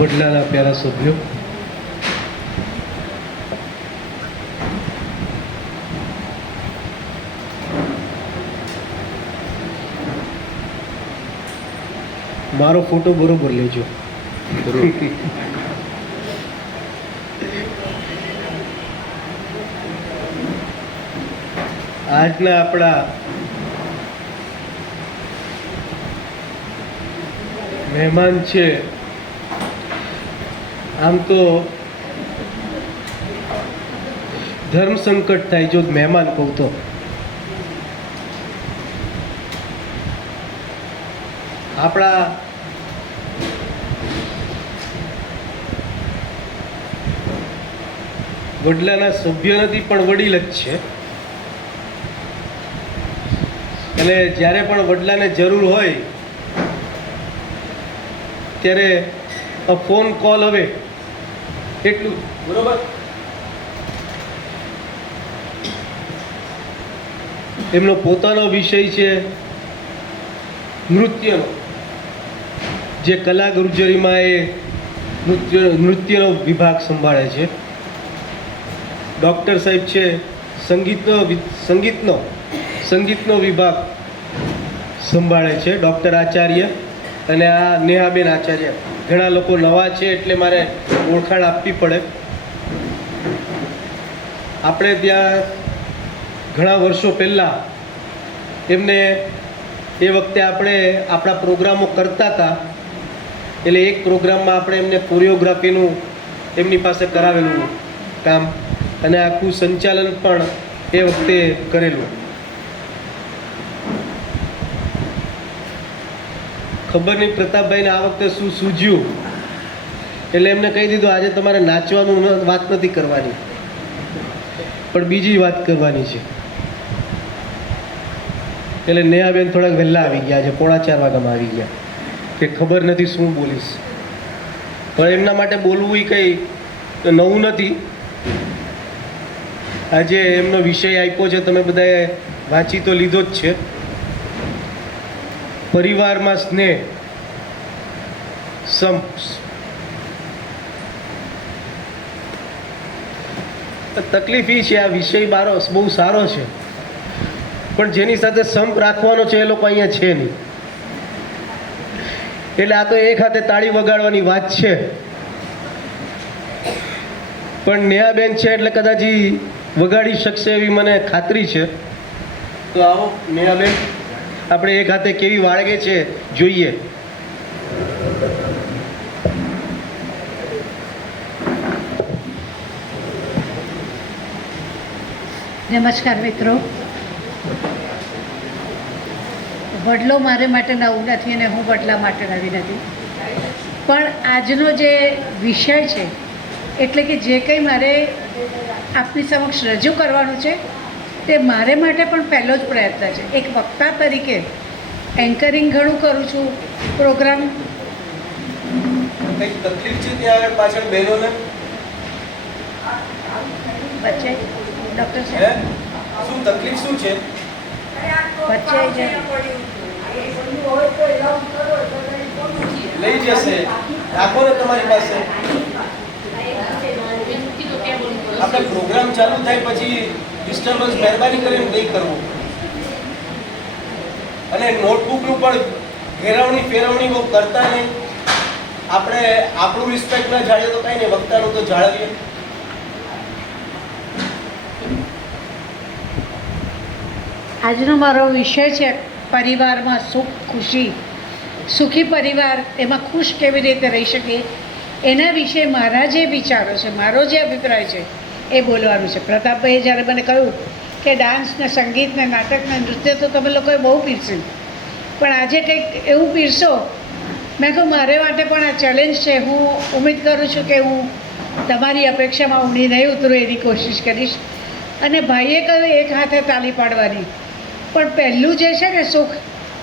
વડલાના પ્યારા સભ્યો, મારો ફોટો બરોબર લેજો. આજના આપણા મહેમાન છે, આમ તો ધર્મ સંકટ થાય જો મહેમાન કહું તો. આપણા વડલાના સભ્ય નથી પણ વડીલ જ છે, એટલે જ્યારે પણ વડલાને જરૂર હોય ત્યારે ફોન કોલ હવે એટલું બરોબર. એમનો પોતાનો વિષય છે નૃત્યનો, જે કલા ગુર્જરીમાં એ નૃત્યનો વિભાગ સંભાળે છે. ડૉક્ટર સાહેબ છે સંગીતનો વિભાગ સંભાળે છે, ડૉક્ટર આચાર્ય. અને આ નેહાબેન આચાર્ય. ઘણા લોકો નવા છે એટલે મારે ઓળખાણ આપવી પડે. આપણે ત્યાં ઘણા વર્ષો પહેલાં એમને એ વખતે આપણે આપણા પ્રોગ્રામો કરતા હતા, એટલે એક પ્રોગ્રામમાં આપણે એમને કોરિયોગ્રાફીનું એમની પાસે કરાવેલું કામ અને આખું સંચાલન પણ એ વખતે કરેલું. ખબર નહીં પ્રતાપભાઈને આ વખતે શું સૂઝ્યું, એટલે એમને કહી દીધું આજે તમારે નાચવાનું વાત નથી કરવાની, પણ બીજી વાત કરવાની છે. એટલે નેહાબેન થોડાક વહેલા આવી ગયા છે, 3:45 વાગ્યામાં આવી ગયા, કે ખબર નથી શું બોલીશ. પણ એમના માટે બોલવું એ કંઈ નવું નથી. આજે એમનો વિષય આપ્યો છે, તમે બધાએ વાંચી તો લીધો જ છે. પરિવારમાં સ્નેહ તકલીફ એ છે, આ વિષય મારો બહુ સારો છે, પણ જેની સાથે સંપ રાખવાનો છે એ લોકો અહીંયા છે નહીં. એટલે આ તો એક હાથે તાળી વગાડવાની વાત છે, પણ નેહાબેન છે એટલે કદાચ વગાડી શકશે એવી મને ખાતરી છે. તો આવો નેહાબેન, આપણે એક હાથે કેવી વાળગે છે જોઈએ. નમસ્કાર મિત્રો. વડલો મારે માટે નવું નથી અને હું વડલા માટે નવી નથી, પણ આજનો જે વિષય છે એટલે કે જે કંઈ મારે આપની સમક્ષ રજૂ કરવાનું છે તે મારે માટે પણ પહેલો જ પ્રયત્ન છે. એક વક્તા તરીકે એન્કરિંગ ઘણું કરું છું, પ્રોગ્રામ. કંઈક તકલીફ છે ત્યાં પાછળ બહેનોને વચ્ચે ડૉક્ટર સાહેબ શું તકલીફ શું છે? વચ્ચે લઈ જશે, રાખો ને તમારી પાસે. આપણે પ્રોગ્રામ ચાલુ થાય પછી ડિસ્ટર્બન્સ મહેરબાની કરીને નહીં કરવું. અને નોટબુકનું પણ ફેરવણી બહુ કરતા નહીં. આપણે આપણું રિસ્પેક્ટ ના જાળીએ તો કાંઈ નહીં, વક્તાનું તો જાળવીએ. આજનો મારો વિષય છે પરિવારમાં સુખ ખુશી. સુખી પરિવાર એમાં ખુશ કેવી રીતે રહી શકે એના વિશે મારા જે વિચારો છે, મારો જે અભિપ્રાય છે એ બોલવાનું છે. પ્રતાપભાઈએ જ્યારે મને કહ્યું કે ડાન્સ ને સંગીત ને નાટક ને નૃત્ય તો તમે લોકોએ બહુ પીરસ્યું, પણ આજે કંઈક એવું પીરસો. મેં કહ્યું મારે માટે પણ આ ચેલેન્જ છે. હું ઉમ્મીદ કરું છું કે હું તમારી અપેક્ષામાં ઊંડી નહીં ઉતરું એની કોશિશ કરીશ. અને ભાઈએ કહ્યું એક હાથે તાલી પાડવાની, પણ પહેલું જે છે ને સુખ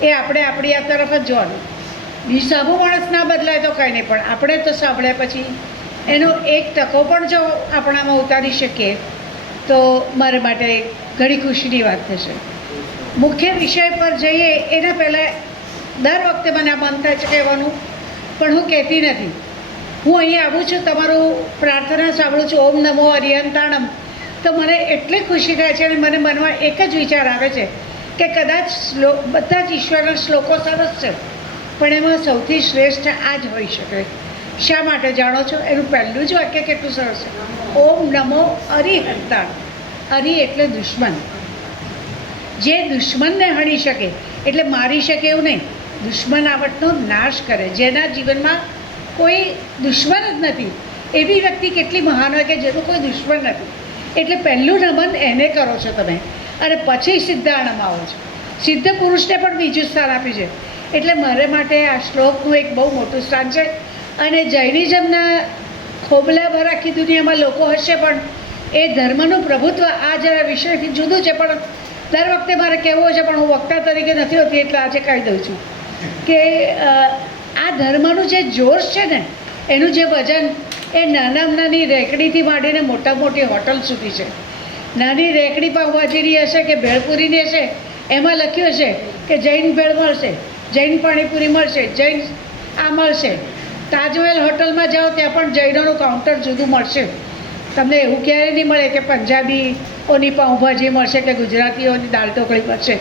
એ આપણે આપણી આ તરફ જ જોવાનું. સામો માણસ ના બદલાય તો કંઈ નહીં, પણ આપણે તો સાંભળ્યા પછી એનો એક ટકો પણ જો આપણામાં ઉતારી શકીએ તો મારા માટે ઘણી ખુશીની વાત થશે. મુખ્ય વિષય પર જઈએ એના પહેલાં દર વખતે મને આ મન થાય છે કહેવાનું, પણ હું કહેતી નથી. હું અહીંયા આવું છું, તમારું પ્રાર્થના સાંભળું છું, ઓમ નમો હરિયંતાણમ, તો મને એટલી ખુશી થાય છે અને મને મનમાં એક જ વિચાર આવે છે કે કદાચ બધા જ ઈશ્વરના શ્લોકો સરસ છે, પણ એમાં સૌથી શ્રેષ્ઠ આ જ હોઈ શકે. શા માટે જાણો છો? એનું પહેલું જ વાક્ય કેટલું સરસ છે, ઓમ નમો હરિહંતાણ. હરિ એટલે દુશ્મન, જે દુશ્મનને હણી શકે એટલે મારી શકે એવું નહીં, દુશ્મનાવટનો નાશ કરે. જેના જીવનમાં કોઈ દુશ્મન જ નથી એવી વ્યક્તિ કેટલી મહાન હોય કે જેનું કોઈ દુશ્મન નથી. એટલે પહેલું નમન એને કરો છો તમે, અને પછી સિદ્ધાણમ આવો છો. સિદ્ધ પુરુષને પણ બીજું સ્થાન આપ્યું છે. એટલે મારે માટે આ શ્લોકનું એક બહુ મોટું સ્થાન છે. અને જૈનિઝમના ખોબલાભર આખી દુનિયામાં લોકો હશે, પણ એ ધર્મનું પ્રભુત્વ આ જરા વિષયથી જુદું છે. પણ દર વખતે મારે કહેવું છે, પણ હું વક્તા તરીકે નથી હોતી, એટલે આજે કહી દઉં છું કે આ ધર્મનું જે જોશ છે ને, એનું જે વજન એ નાનામાં નાની રેકડીથી માંડીને મોટા મોટી હોટલ સુધી છે. નાની રેકડી પાઉંભાજીની હશે કે ભેળપુરીની હશે, એમાં લખ્યું હશે કે જૈન ભેળ મળશે, જૈન પાણીપુરી મળશે, જૈન આ મળશે. તાજમહેલ હોટલમાં જાઓ ત્યાં પણ જૈનોનું કાઉન્ટર જુદું મળશે. તમને એવું ક્યારેય નહીં મળે કે પંજાબીઓની પાઉંભાજી મળશે કે ગુજરાતીઓની દાળ ઢોકળી મળશે.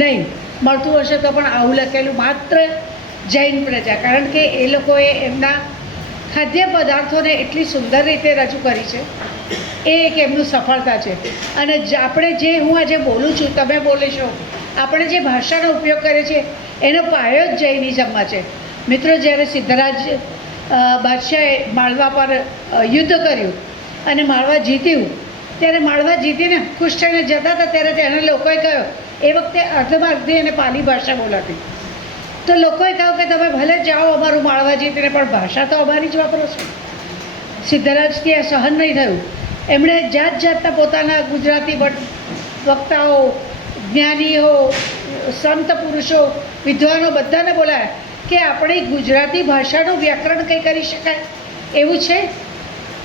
નહીં, મળતું હશે તો પણ આવું લખેલું માત્ર જૈન પ્રજા, કારણ કે એ લોકોએ એમના ખાદ્ય પદાર્થોને એટલી સુંદર રીતે રજૂ કરી છે. એ એક એમનું સફળતા છે. અને આપણે જે હું આજે બોલું છું, તમે બોલીશો, આપણે જે ભાષાનો ઉપયોગ કરીએ છીએ એનો પાયો જ જૈનિઝમમાં છે. મિત્રો, જ્યારે સિદ્ધરાજ બાદશાહે માળવા પર યુદ્ધ કર્યું અને માળવા જીત્યું, ત્યારે માળવા જીતીને ખુશ થઈને જતા હતા, ત્યારે તેના લોકોએ કહ્યું, એ વખતે અર્ધમાર્ગી અને પાલી ભાષા બોલાતી, તો લોકોએ કહ્યું કે તમે ભલે જાઓ અમારું માળવા જીતીને, પણ ભાષા તો અમારી જ વાપરો છો. સિદ્ધરાજથી આ સહન નહીં થયું. એમણે જાત જાતના પોતાના ગુજરાતી વક્તાઓ, જ્ઞાનીઓ, સંત પુરુષો, વિદ્વાનો બધાને બોલાયા કે આપણી ગુજરાતી ભાષાનું વ્યાકરણ કંઈ કરી શકાય એવું છે.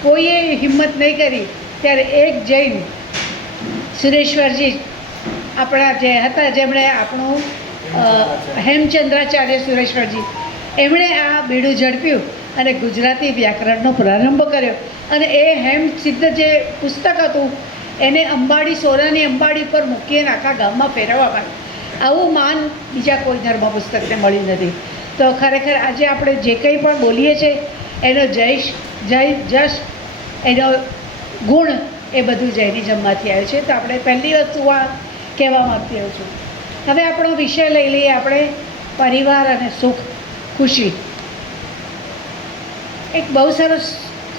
કોઈએ હિંમત નહીં કરી. ત્યારે એક જૈન સુરેશ્વરજી આપણા જે હતા, જેમણે આપણું હેમચંદ્રાચાર્ય સુરેશ્વરજી, એમણે આ બીડું ઝડપ્યું અને ગુજરાતી વ્યાકરણનો પ્રારંભ કર્યો. અને એ હેમસિદ્ધ જે પુસ્તક હતું એને અંબાડી, સોનાની અંબાડી પર મૂકીને આખા ગામમાં ફેરવવા માંડ્યું. આવું માન બીજા કોઈ ધર્મ પુસ્તકને મળ્યું નથી. તો ખરેખર આજે આપણે જે કંઈ પણ બોલીએ છીએ એનો જશ, એનો ગુણ એ બધું જૈનિઝમમાંથી આવ્યું છે. તો આપણે પહેલી વસ્તુ આ કહેવા માગતી હોઉં છું. હવે આપણો વિષય લઈ લઈએ આપણે, પરિવાર અને સુખ, ખુશી. એક બહુ સરસ,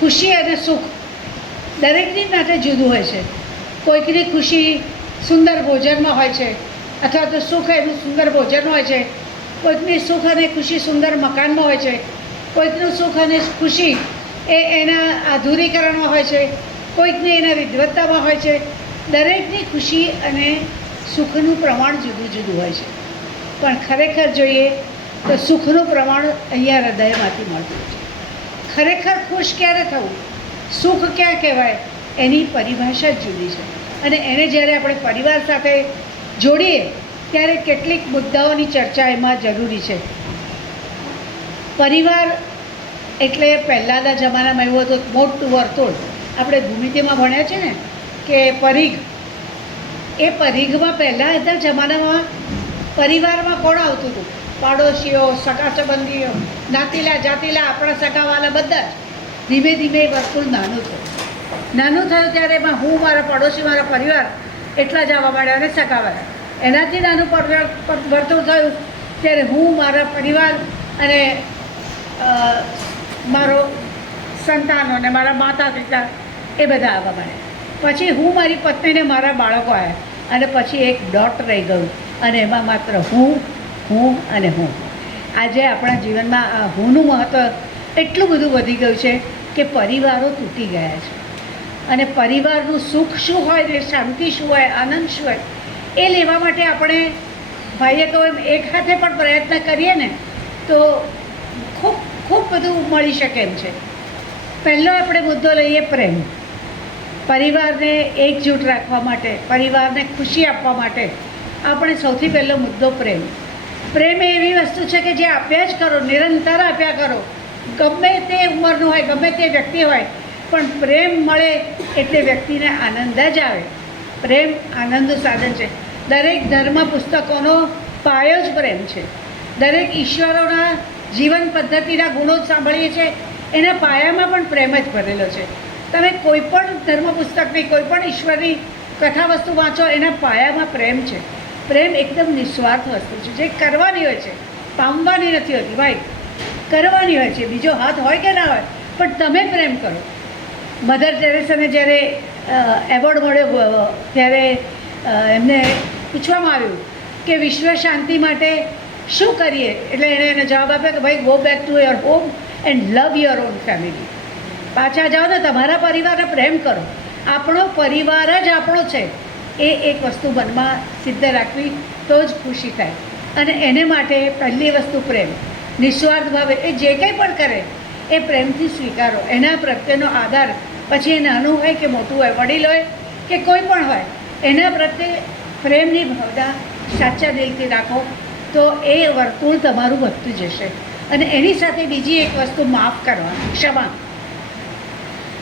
ખુશી અને સુખ દરેકની માટે જુદું હોય છે. કોઈકની ખુશી સુંદર ભોજનમાં હોય છે, અથવા તો સુખ એનું સુંદર ભોજન હોય છે. કોઈકની સુખ અને ખુશી સુંદર મકાનમાં હોય છે. કોઈકનું સુખ અને ખુશી એ એના આધુનિકરણમાં હોય છે. કોઈકની એના વિદ્વત્તામાં હોય છે. દરેકની ખુશી અને સુખનું પ્રમાણ જુદું જુદું હોય છે. પણ ખરેખર જોઈએ તો સુખનું પ્રમાણ અહીંયા હૃદયમાંથી મળતું છે. ખરેખર ખુશ ક્યારે થવું, સુખ ક્યાં કહેવાય, એની પરિભાષા જ જુદી છે. અને એને જ્યારે આપણે પરિવાર સાથે જોડીએ ત્યારે કેટલીક મુદ્દાઓની ચર્ચા એમાં જરૂરી છે. પરિવાર એટલે પહેલાંના જમાનામાં એવું હતું, મોટું વર્તુળ. આપણે ભૂમિતિમાં ભણ્યા છે ને કે પરિઘ, એ પરિઘમાં પહેલાંના જમાનામાં પરિવારમાં કોણ આવતું હતું? પાડોશીઓ, સગા સંબંધીઓ, નાતીલા જાતીલા, આપણા સગાવાલા બધા જ. ધીમે ધીમે વર્તુળ નાનું થયું. નાનું થયું ત્યારે એમાં હું, મારા પડોશી, મારા પરિવાર એટલા જ આવવા માંડ્યા અને સગાવાલા. એનાથી નાનું વર્તુળ થયું ત્યારે હું, મારા પરિવાર અને મારો સંતાનો અને મારા માતા પિતા એ બધા આવવા માંડ્યા. પછી હું, મારી પત્નીને મારા બાળકો આવ્યા, અને પછી એક ડોટ રહી ગયું, અને એમાં માત્ર હું અને હું. આજે આપણા જીવનમાં આ હુંનું મહત્ત્વ એટલું બધું વધી ગયું છે કે પરિવારો તૂટી ગયા છે. અને પરિવારનું સુખ શું હોય ને, શાંતિ શું હોય, આનંદ શું હોય, એ લેવા માટે આપણે ભાઈએ તો એમ એક હાથે પણ પ્રયત્ન કરીએ ને તો ખૂબ ખૂબ બધું મળી શકે એમ છે. પહેલો આપણે મુદ્દો લઈએ પ્રેમ. પરિવારને એકજૂટ રાખવા માટે, પરિવારને ખુશી આપવા માટે આપણે સૌથી પહેલો મુદ્દો પ્રેમ. પ્રેમ એ એવી વસ્તુ છે કે જે આપ્યા જ કરો, નિરંતર આપ્યા કરો, ગમે તે ઉંમરનું હોય, ગમે તે વ્યક્તિ હોય, પણ પ્રેમ મળે એટલે વ્યક્તિને આનંદ જ આવે. પ્રેમ આનંદનું સાધન છે. દરેક ધર્મ પુસ્તકોનો પાયો જ પ્રેમ છે. દરેક ઈશ્વરોના જીવન પદ્ધતિના ગુણો જ સાંભળીએ છીએ, એના પાયામાં પણ પ્રેમ જ ભરેલો છે. તમે કોઈ પણ ધર્મ પુસ્તકની, કોઈ પણ ઈશ્વરની કથા વસ્તુ વાંચો, એના પાયામાં પ્રેમ છે. પ્રેમ એકદમ નિસ્વાર્થ વસ્તુ છે, જે કરવાની હોય છે, પામવાની નથી હોતી ભાઈ, કરવાની હોય છે. બીજો હાથ હોય કે ના હોય, પણ તમે પ્રેમ કરો. મધર ટેરેસાને જ્યારે એવોર્ડ મળ્યો ત્યારે એમને પૂછવામાં આવ્યું કે વિશ્વ શાંતિ માટે શું કરીએ, એટલે એણે એને જવાબ આપ્યો કે ભાઈ, go back to your home and love your own family. પાછા જાઓ ને, તમારા પરિવારને પ્રેમ કરો. આપણો પરિવાર જ આપણો છે, એ એક વસ્તુ મનમાં સિદ્ધ રાખવી તો જ ખુશી થાય. અને એને માટે પહેલી વસ્તુ પ્રેમ, નિસ્વાર્થ ભાવે એ જે કંઈ પણ કરે એ પ્રેમથી સ્વીકારો. એના પ્રત્યેનો આદર, પછી એ નાનું હોય કે મોટું હોય, વડીલ હોય કે કોઈ પણ હોય, એના પ્રત્યે પ્રેમની ભાવના સાચા દિલથી રાખો તો એ વર્તુળ તમારું વધતું જશે. અને એની સાથે બીજી એક વસ્તુ, માફ કરવા, ક્ષમા.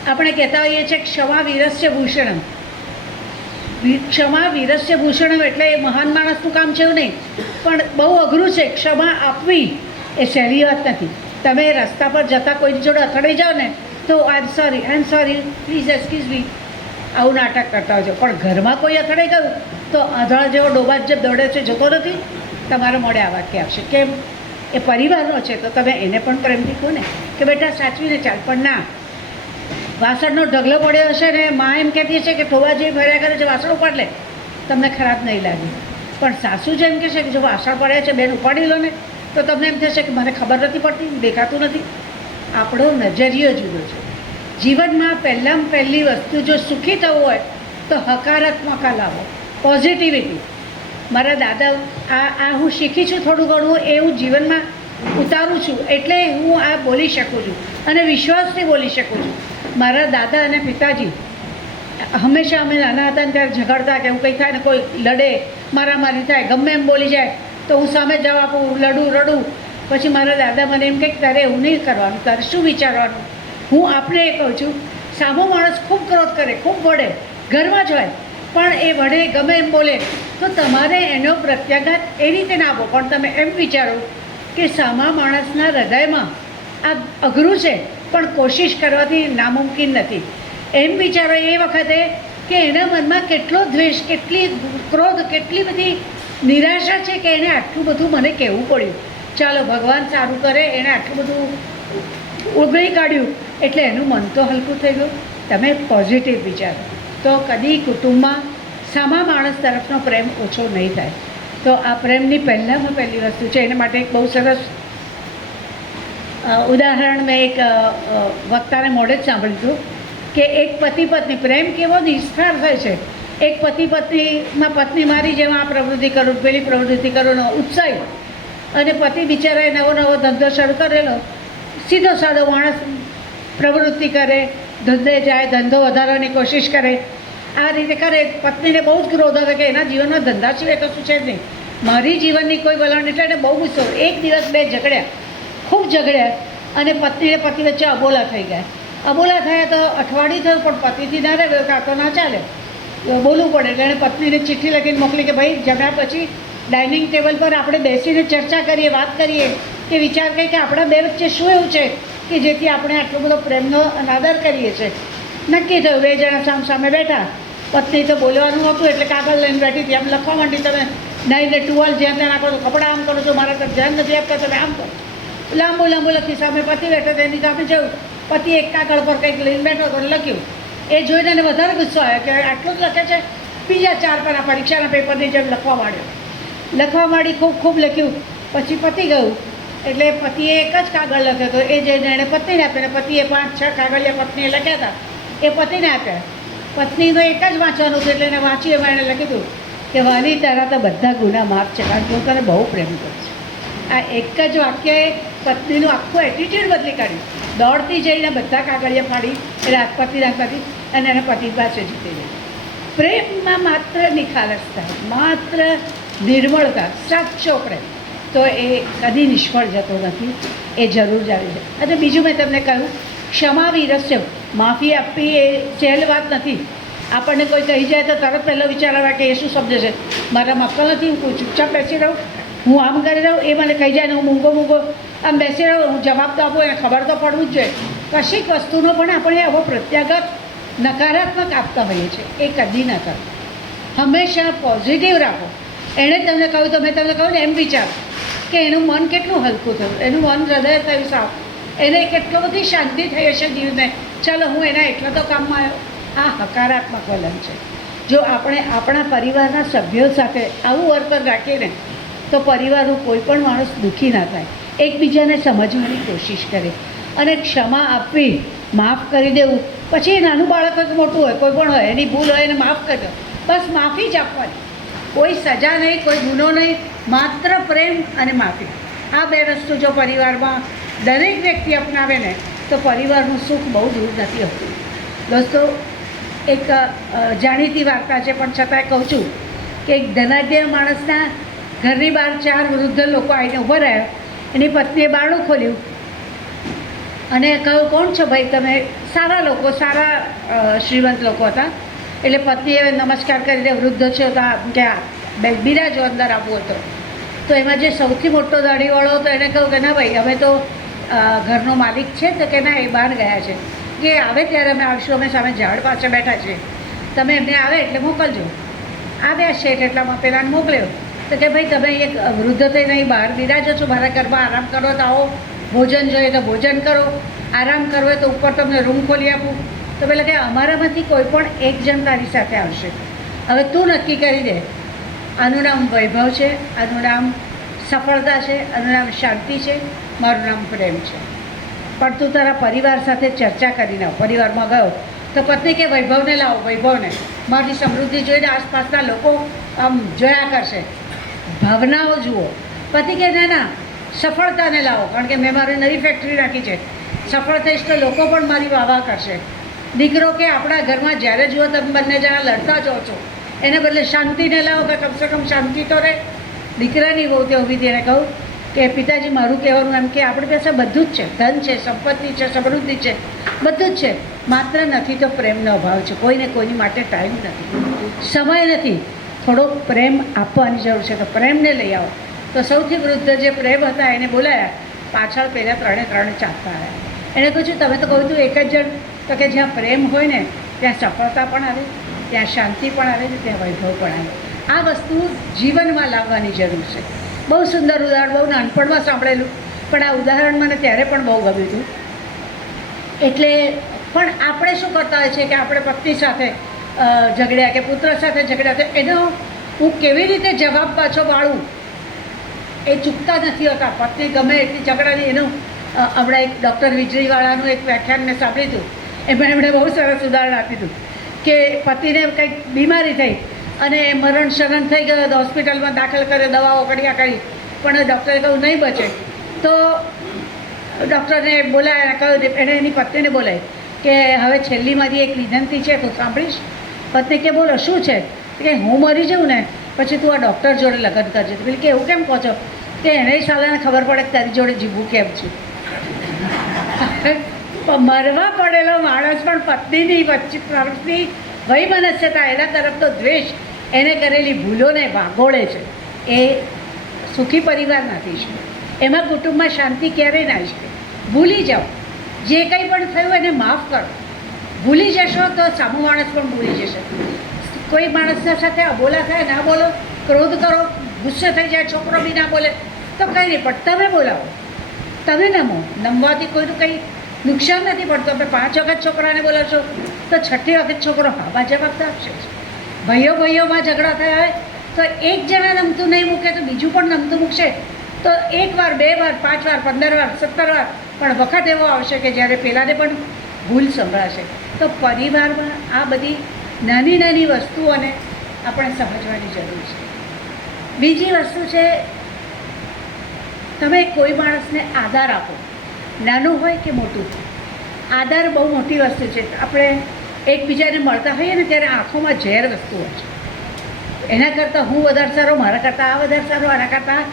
આપણે કહેતા હોઈએ છીએ ક્ષમા વીરસ્ય ભૂષણમ. ક્ષમા વીરસ્ય ભૂષણમ એટલે એ મહાન માણસનું કામ છે એવું નહીં, પણ બહુ અઘરું છે. ક્ષમા આપવી એ સહેલી વાત નથી. તમે રસ્તા પર જતાં કોઈની જોડે અથડાઈ જાઓ ને તો I am sorry, please excuse me, આવું નાટક કરતા હોય છે. પણ ઘરમાં કોઈ અથડાઈ ગયું તો આંધળા જેવો ડોબા જે દોડે છે જોતો નથી, તમારે મોડે આ વાક્ય આવશે. કેમ? એ પરિવારનો છે, તો તમે એને પણ પ્રેમથી કહો ને કે બેટા સાચવીને ચાલ. પણ ના, વાસણનો ઢગલો પડ્યો હશે ને મા એમ કહેતી છે કે ઠોવા જેવી ભર્યા કરે છે, વાસણ ઉપાડ લે, તમને ખરાબ નહીં લાગે. પણ સાસુ જેમ કહેશે કે જો વાસણ પડ્યા છે બેન ઉપાડી લો ને, તો તમને એમ થશે કે મને ખબર નથી પડતી, દેખાતું નથી. આપણો નજરિયો જુદો છે. જીવનમાં પહેલી વસ્તુ જો સુખી થવું હોય તો હકારાત્મકતા લાવો, પોઝિટિવિટી. મારા દાદા, આ હું શીખી છું થોડું ઘણું, એ હું જીવનમાં ઉતારું છું, એટલે હું આ બોલી શકું છું અને વિશ્વાસથી બોલી શકું છું. મારા દાદા અને પિતાજી હંમેશા, અમે નાના હતા ને ત્યારે ઝઘડતા કે એવું કંઈ થાય ને, કોઈ લડે, મારામારી થાય, ગમે એમ બોલી જાય તો હું સામે જવાબ આપું, રડું. પછી મારા દાદા મને એમ કહે કે તારે એવું નહીં કરવાનું, તારે શું વિચારવાનું. હું આપણે એ કહું છું, સામો માણસ ખૂબ ક્રોધ કરે, ખૂબ વળે, ઘરમાં જ હોય, પણ એ વળે, ગમે એમ બોલે, તો તમારે એનો પ્રત્યાઘાત એ રીતે ના આપો. પણ તમે એમ વિચારો કે સામા માણસના હૃદયમાં આ અઘરું છે, પણ કોશિશ કરવાથી નામુમકિન નથી. એમ વિચારો એ વખતે કે એના મનમાં કેટલો દ્વેષ, કેટલી ક્રોધ, કેટલી બધી નિરાશા છે કે એને આટલું બધું મને કહેવું પડ્યું. ચાલો ભગવાન સારું કરે, એણે આટલું બધું ઉઘરી કાઢ્યું એટલે એનું મન તો હલકું થઈ ગયું. તમે પોઝિટિવ વિચારો તો કદી કુટુંબમાં સામા માણસ તરફનો પ્રેમ ઓછો નહીં થાય. તો આ પ્રેમની પહેલાંમાં પહેલી વસ્તુ છે. એના માટે એક બહુ સરસ ઉદાહરણ મેં એક વક્તાને મોઢે જ સાંભળ્યું હતું કે એક પતિ પત્ની, પ્રેમ કેવો નિષ્ફળ થાય છે. એક પતિ પત્નીમાં પત્ની મારી જેમ આ પ્રવૃત્તિ કરું, પેલી પ્રવૃત્તિ કરું, ઉત્સાહી, અને પતિ બિચારાએ નવો ધંધો શરૂ કરેલો, સીધો સાદો માણસ, પ્રવૃત્તિ કરે, ધંધે જાય, ધંધો વધારવાની કોશિશ કરે, આ રીતે કરે. પત્નીને બહુ જ ક્રોધ આવે કે એના જીવનમાં ધંધા સિવાય કશું છે જ નહીં, મારી જીવનની કોઈ વલણ. એટલે એને બહુ ગુસ્સો. એક દિવસ બે ઝઘડ્યા, ખૂબ ઝઘડ્યા, અને પત્નીને પતિ વચ્ચે અબોલા થઈ ગયા. અબોલા થયા તો અઠવાડિયું થયું, પણ પતિથી ના રહ્યો કે આ તો ના ચાલે, બોલવું પડે. એટલે એણે પત્નીને ચિઠ્ઠી લખીને મોકલી કે ભાઈ જમ્યા પછી ડાઇનિંગ ટેબલ પર આપણે બેસીને ચર્ચા કરીએ, વાત કરીએ, કે વિચાર કરીએ કે આપણા બે વચ્ચે શું એવું છે કે જેથી આપણે આટલો બધો પ્રેમનો અનાદર કરીએ છીએ. નક્કી થયું, બે જણા સામે બેઠા. પત્ની તો બોલવાનું હતું એટલે કાગળ લઈને બેઠી હતી, આમ લખવા માંડી, તમે નાઈને ટુવાલ જ્યાં ત્યાં નાખો છો, કપડાં આમ કરો છો, મારા તરફ ધ્યાન નથી આપતા, તમે આમ કરો. લાંબુ લખી, સામે પતિ બેઠો તો એની સામે જોયું, પતિ એક કાગળ પર કંઈક લઈને બેઠો તો લખ્યું. એ જોઈને એને વધારે ગુસ્સો આવ્યો કે આટલું જ લખે છે. બીજા 4 પાના પરીક્ષાના પેપરની જેમ લખવા માંડી, ખૂબ લખ્યું. પછી પતી ગયું. એટલે પતિએ એક જ કાગળ લખ્યો હતો, એ જઈને એણે પત્નીને આપ્યો, અને પતિએ 5-6 કાગળિયા પત્નીએ લખ્યા હતા, એ પતિને આપ્યા. પત્નીનો એક જ વાંચવાનું હતું, એટલે એને વાંચ્યું. એમાં એણે લખ્યું હતું કે વાલી, તારા તો બધા ગુના માફ છે, કારણ કે હું તને બહુ પ્રેમ કરું છું. આ એક જ વાક્યએ પત્નીનું આખું એટીટ્યૂડ બદલી કાઢ્યું. દોડતી જઈને બધા કાગળિયા ફાડી એટલે હાથપતિ રાખવાથી, અને એને પતિ પાસે જીતી ગઈ. પ્રેમમાં માત્ર નિખાલસતા, માત્ર નિર્મળતા, સાચો પ્રેમ. તો એ કદી નિષ્ફળ જતો નથી. એ જરૂર જાણી છે. અને બીજું મેં તમને કહ્યું, ક્ષમા વિરસ્ય, માફી આપવી એ સહેલ વાત નથી. આપણને કોઈ કહી જાય તો તરત પહેલો વિચાર આવે કે એ શું શબ્દ છે, મારામાં અક્કલ નથી, હું ચૂપચાપ બેસી રહું, હું આમ કરી રહું, એ મને કહી જાય ને હું મૂંગો આમ બેસી રહું, હું જવાબ તો આપું, એને ખબર તો પડવું જ જોઈએ. કશીક વસ્તુનો પણ આપણે આવો પ્રત્યાઘાત નકારાત્મક આપતા હોઈએ છીએ. એ કદી ન કરો. હંમેશા પોઝિટિવ રાખો. એણે તમને કહ્યું તો મેં તમને કહ્યું ને એમ વિચારો કે એનું મન કેટલું હલકું થયું, એનું મન હૃદય થયું સાફ, એને કેટલો બધી શાંતિ થઈ હશે જીવને, ચાલો હું એના એટલા તો કામમાં આવ્યો. આ હકારાત્મક વલણ છે. જો આપણે આપણા પરિવારના સભ્યો સાથે આવું વર્તન રાખીએ ને તો પરિવારનો કોઈ પણ માણસ દુઃખી ના થાય, એકબીજાને સમજવાની કોશિશ કરે અને ક્ષમા આપવી, માફ કરી દેવું. પછી નાનું બાળક હોય કે મોટું હોય, કોઈ પણ હોય, એની ભૂલ હોય એને માફ કરી દો, બસ માફી જ આપવાની. કોઈ સજા નહીં, કોઈ ગુનો નહીં, માત્ર પ્રેમ અને માફી. આ બે વસ્તુ જો પરિવારમાં દરેક વ્યક્તિ અપનાવે ને તો પરિવારનું સુખ બહુ દૂર નથી હોતું. દોસ્તો, એક જાણીતી વાર્તા છે પણ છતાંય કહું છું કે એક ધનાઢ્ય માણસના ઘરની બહાર 4 વૃદ્ધ લોકો આવીને ઊભા રહ્યા. એની પત્નીએ બારણું ખોલ્યું અને કહ્યું, કોણ છો ભાઈ તમે? સારા લોકો, સારા શ્રીમંત લોકો હતા. એટલે પત્નીએ નમસ્કાર કરીને વૃદ્ધ છે તો કે બિરાજો, અંદર આવવું હતો. તો એમાં જે સૌથી મોટો દાઢીવાળો હતો એને કહ્યું કે ના ભાઈ, અમે તો ઘરનો માલિક છે. તો કે ના, એ બહાર ગયા છે, કે આવે ત્યારે અમે આવીશું, અમે સામે ઝાડ પાછળ બેઠા છીએ, તમે એમને આવે એટલે મોકલજો. આવ્યા શેઠ એટલામાં પેલાને મોકલ્યો. તો કે ભાઈ તમે એક વૃદ્ધ થઈને અહીં બહાર બિરાજો છો, મારા ઘરમાં આરામ કરો તો આવો, ભોજન જોઈએ તો ભોજન કરો, આરામ કરવો હોય તો ઉપર તમને રૂમ ખોલી આપું. તો પેલા કે અમારામાંથી કોઈ પણ એક જણ તારી સાથે આવશે. હવે તું નક્કી કરી દે, આનું નામ વૈભવ છે, આનું નામ સફળતા છે, આનું નામ શાંતિ છે, મારું નામ પ્રેમ છે. પણ તું તારા પરિવાર સાથે ચર્ચા કરીને આવ. પરિવારમાં ગયો તો પત્ની કે વૈભવને લાવો, વૈભવને, મારી સમૃદ્ધિ જોઈને આસપાસના લોકો આમ જોયા કરશે, ભાવનાઓ જુઓ. પતિ કે ના ના, સફળતાને લાવો, કારણ કે મેં મારી નવી ફેક્ટરી રાખી છે, સફળ થઈશ તો લોકો પણ મારી વાહ કરશે. દીકરો કે આપણા ઘરમાં જ્યારે જુઓ તમે બંને જણા લડતા જ છો, એને બદલે શાંતિને લાવો કે કમસે કમ શાંતિ તો રહે. દીકરાની બહુ તે ઊભી થઈને કહું કે પિતાજી, મારું કહેવાનું એમ કે આપણી પાસે બધું જ છે, ધન છે, સંપત્તિ છે, સમૃદ્ધિ છે, બધું જ છે, માત્ર નથી તો પ્રેમનો અભાવ છે. કોઈને કોઈની માટે ટાઈમ નથી, સમય નથી, થોડોક પ્રેમ આપવાની જરૂર છે. તો પ્રેમને લઈ આવો. તો સૌથી વૃદ્ધ જે પ્રેમ હતા એને બોલાયા. પાછળ પહેલાં ત્રણે ચાલતા આવ્યા. એણે કહ્યું, તમે તો કહું તું એક જ જણ. તો કે જ્યાં પ્રેમ હોય ને ત્યાં સફળતા પણ આવે, ત્યાં શાંતિ પણ આવે ને ત્યાં વૈભવ પણ આવે. આ વસ્તુ જીવનમાં લાવવાની જરૂર છે. બહુ સુંદર ઉદાહરણ, બહુ નાનપણમાં સાંભળેલું, પણ આ ઉદાહરણ મને ત્યારે પણ બહુ ગમ્યું હતું. એટલે પણ આપણે શું કરતા હોય છે કે આપણે પત્ની સાથે ઝઘડ્યા કે પુત્ર સાથે ઝઘડ્યા, તો એનો હું કેવી રીતે જવાબ પાછો વાળું એ ચૂકતા નથી હોતા. પત્ની ગમે એટલી ઝઘડાની. એનું હમણાં એક ડૉક્ટર વીજળીવાળાનું એક વ્યાખ્યાન મેં સાંભળ્યું હતું. એમણે બહુ સરસ ઉદાહરણ આપ્યું હતું કે પતિને કંઈક બીમારી થઈ અને મરણ શરણ થઈ ગયો, તો હોસ્પિટલમાં દાખલ કરે, દવાઓ કર્યા કરી, પણ ડૉક્ટરે કહ્યું નહીં બચે. તો ડૉક્ટરને બોલાયા, કહ્યું, એણે એની પત્નીને બોલાવી કે હવે છેલ્લી મારી એક વિનંતી છે, તું સાંભળીશ? પત્ની કે બોલો, શું છે? કે હું મરી જાઉં ને પછી તું આ ડૉક્ટર જોડે લગ્ન કરજે. તો પેલી કે એવું કેમ કહો છો? કે એને સાલાને ખબર પડે કે તારી જોડે જીવવું કેમ છે. મરવા પડેલો માણસ પણ પત્નીની વર્ષની વૈમનસ્યતા, એના તરફનો દ્વેષ, એને કરેલી ભૂલોને વાગોળે છે. એ સુખી પરિવાર નથી છે. એમાં કુટુંબમાં શાંતિ ક્યારેય ના શકે. ભૂલી જાઓ, જે કંઈ પણ થયું એને માફ કરો. ભૂલી જશો તો સામો માણસ પણ ભૂલી જશે. કોઈ માણસના સાથે અબોલા થાય, ના બોલો, ક્રોધ કરો, ગુસ્સે થઈ જાય, છોકરો બી ના બોલે તો કંઈ નહીં, પણ તમે બોલાવો, તમે નમો. નમવાથી કોઈનું કંઈ નુકસાન નથી પડતું. તમે 5 વખત છોકરાને બોલાવશો તો 6ઠી વખત છોકરો હામાં જવાબ તો આપશે. ભાઈઓમાં ઝઘડા થયા હોય તો એક જણા નમતું નહીં મૂકે તો બીજું પણ નમતું મૂકશે. તો 1 વાર, 2 વાર, 5 વાર, 15 વાર, 17 વાર, પણ વખત એવો આવશે કે જ્યારે પેલાને પણ ભૂલ સંભળાશે. તો પરિવારમાં આ બધી નાની નાની વસ્તુઓને આપણે સમજવાની જરૂર છે. બીજી વસ્તુ છે, તમે કોઈ માણસને આદર આપો, નાનું હોય કે મોટું. આદર બહુ મોટી વસ્તુ છે. આપણે એકબીજાને મળતા હોઈએ ને ત્યારે આંખોમાં ઝેર વસ્તુ હોય છે. એના કરતાં હું વધારે સારો, મારા કરતાં આ વધારે સારો, આના કરતાં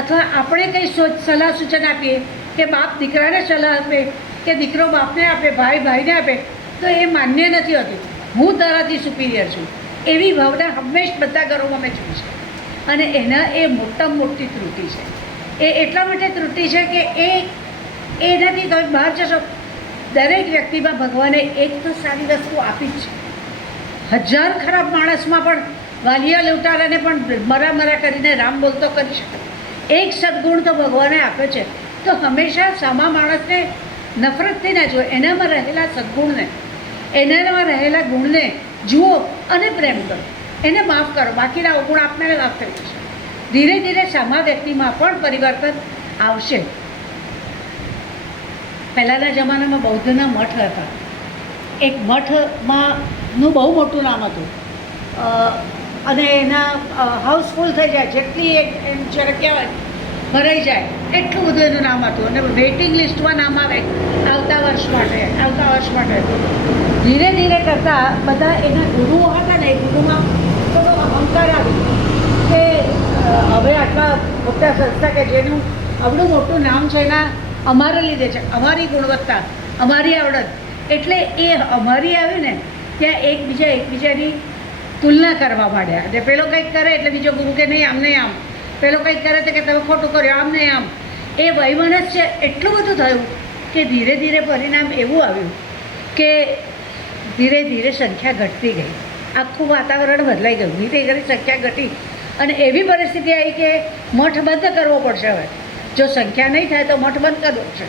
અથવા આપણે કંઈ સલાહ સૂચન આપીએ કે બાપ દીકરાને સલાહ આપે કે દીકરો બાપને આપે, ભાઈ ભાઈને આપે, તો એ માન્ય નથી હોતું. હું તારાથી સુપિરિયર છું એવી ભાવના હંમેશ બધા ઘરોમાં મેં જોઈ છે. અને એના એ મોટામાં મોટી ત્રુટિ છે. એ એટલા માટે ત્રુટિ છે કે એનાથી તમે બહાર જશો, દરેક વ્યક્તિમાં ભગવાને એક તો સારી વસ્તુ આપી જ છે. હજાર ખરાબ માણસમાં પણ વાલિયા લૂંટારાને પણ મરા કરીને રામ બોલતો કરી શકે. એક સદગુણ તો ભગવાને આપ્યો છે. તો હંમેશા સામા માણસને નફરતથી ના જુઓ, એનામાં રહેલા સદગુણને, એનામાં રહેલા ગુણને જુઓ અને પ્રેમ કરો, એને માફ કરો. બાકીના અવગુણ આપનારે માફ કરી દેશે. ધીરે ધીરે સામા વ્યક્તિમાં પણ પરિવર્તન આવશે. પહેલાંના જમાનામાં બૌદ્ધના મઠ હતા. એક મઠમાંનું બહુ મોટું નામ હતું અને એના હાઉસફુલ થઈ જાય, જેટલી એમ જ્યારે કહેવાય ભરાઈ જાય એટલું બધું એનું નામ હતું. અને વેઇટિંગ લિસ્ટમાં નામ આવે આવતા વર્ષ માટે. ધીરે ધીરે કરતાં બધા એના ગુરુઓ હતા ને, એ ગુરુમાં થોડો અહંકાર આવ્યો કે હવે આટલા મોટા સંસ્થા કે જેનું આવડું મોટું નામ છે એના અમારા લીધે છે, અમારી ગુણવત્તા, અમારી આવડત. એટલે એ અમારી આવી ને ત્યાં એકબીજાની તુલના કરવા માંડ્યા. અને પેલો કંઈક કરે એટલે બીજો ગુરુ કે નહીં, આમ નહીં આમ. પેલો કંઈક કરે તો કે તમે ખોટું કર્યું, આમ નહીં આમ. એ વૈમનસ્ય એટલું બધું થયું કે ધીરે ધીરે પરિણામ એવું આવ્યું કે ધીરે ધીરે સંખ્યા ઘટતી ગઈ. આખું વાતાવરણ બદલાઈ ગયું. ધીરે ધીરે સંખ્યા ઘટી અને એવી પરિસ્થિતિ આવી કે મઠ બંધ કરવો પડશે. હવે જો સંખ્યા નહીં થાય તો મઠ બંધ કરવો પડશે.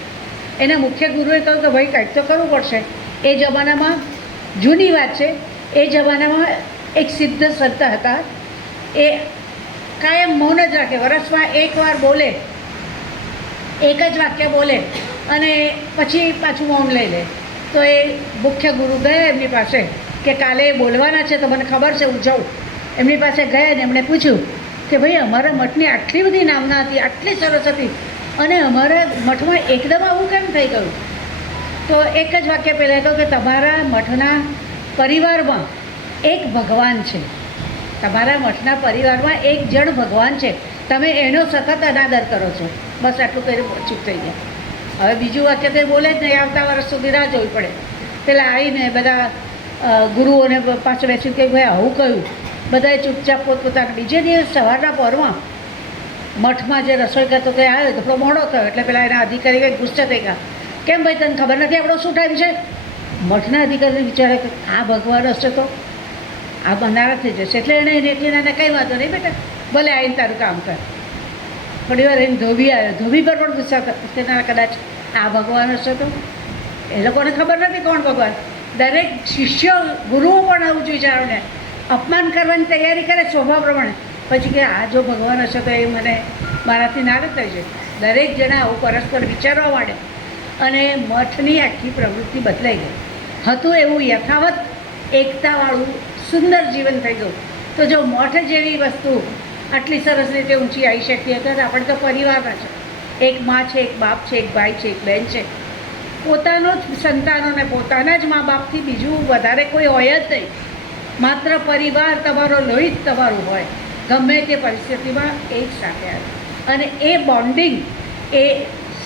એના મુખ્ય ગુરુએ કહ્યું કે ભાઈ કંઈક તો કરવું પડશે. એ જમાનામાં જૂની વાત છે, એ જમાનામાં એક સિદ્ધ સંત હતા. એ કાયમ મૌન જ રાખે, વર્ષમાં એકવાર બોલે, એક જ વાક્ય બોલે અને પછી પાછું મૌન લઈ લે. તો એ મુખ્ય ગુરુ ગયા એમની પાસે કે કાલે બોલવાના છે તો મને ખબર છે, હું જાઉં. એમની પાસે ગયા ને એમણે પૂછ્યું કે ભાઈ અમારા મઠની આટલી બધી નામના હતી, આટલી સરસ હતી અને અમારા મઠમાં એકદમ આવું કેમ થઈ ગયું? તો એક જ વાક્ય પહેલાં કહ્યું કે તમારા મઠના પરિવારમાં એક ભગવાન છે, તમારા મઠના પરિવારમાં એક જણ ભગવાન છે, તમે એનો સતત અનાદર કરો છો. બસ આટલું કરીને ચૂપ થઈ ગયા. હવે બીજું વાક્ય તો બોલે જ નહીં, આવતા વર્ષ સુધી રાહ જોવી પડે. પેલા આવીને બધા ગુરુઓને પાછળ બેસીને કહ્યું ભાઈ આવું કહ્યું. બધાએ ચૂપચાપ પોતપોતાના. બીજે દિવસ સવારના પરમાં મઠમાં જે રસોઈ કરતો તે આવ્યો, થોડો મોડો થયો એટલે પેલા એના અધિકારી કંઈક ગુસ્સે થઈ ગયા. કેમ ભાઈ તને ખબર નથી આપણો શું ટાઈમ છે? મઠના અધિકારી વિચારે કે આ ભગવાન હશે તો આ બનારા થઈ જશે. એટલે એણે એકલીને કંઈ વાંધો નહીં બેટા, ભલે આવીને તારું કામ કર. થોડી વાર એને ધોબી આવ્યો, ધોબી પર પણ ગુસ્સા કરતા, કદાચ આ ભગવાન હશે તો. એ લોકોને ખબર નથી કોણ ભગવાન. દરેક શિષ્યો ગુરુઓ પણ આવું જ વિચારોને અપમાન કરવાની તૈયારી કરે સ્વભાવ પ્રમાણે. પછી કે આ જો ભગવાન હશે તો એ મને મારાથી નારાજ થઈ જાય. દરેક જણા આવું પરસ્પર વિચારવા માંડે અને મઠની આખી પ્રવૃત્તિ બદલાઈ ગઈ. હતું એવું યથાવત એકતાવાળું સુંદર જીવન થઈ ગયું. તો જો મઠ જેવી વસ્તુ આટલી સરસ રીતે ઊંચી આવી શકતી હતી, આપણે તો પરિવારના છે. એક મા છે, એક બાપ છે, એક ભાઈ છે, એક બહેન છે. પોતાનો જ સંતાનોને પોતાના જ મા બાપથી બીજું વધારે કોઈ હોય જ નહીં. માત્ર પરિવાર તમારો લોહી જ તમારું હોય, ગમે તે પરિસ્થિતિમાં એક સાથે આવે. અને એ બોન્ડિંગ એ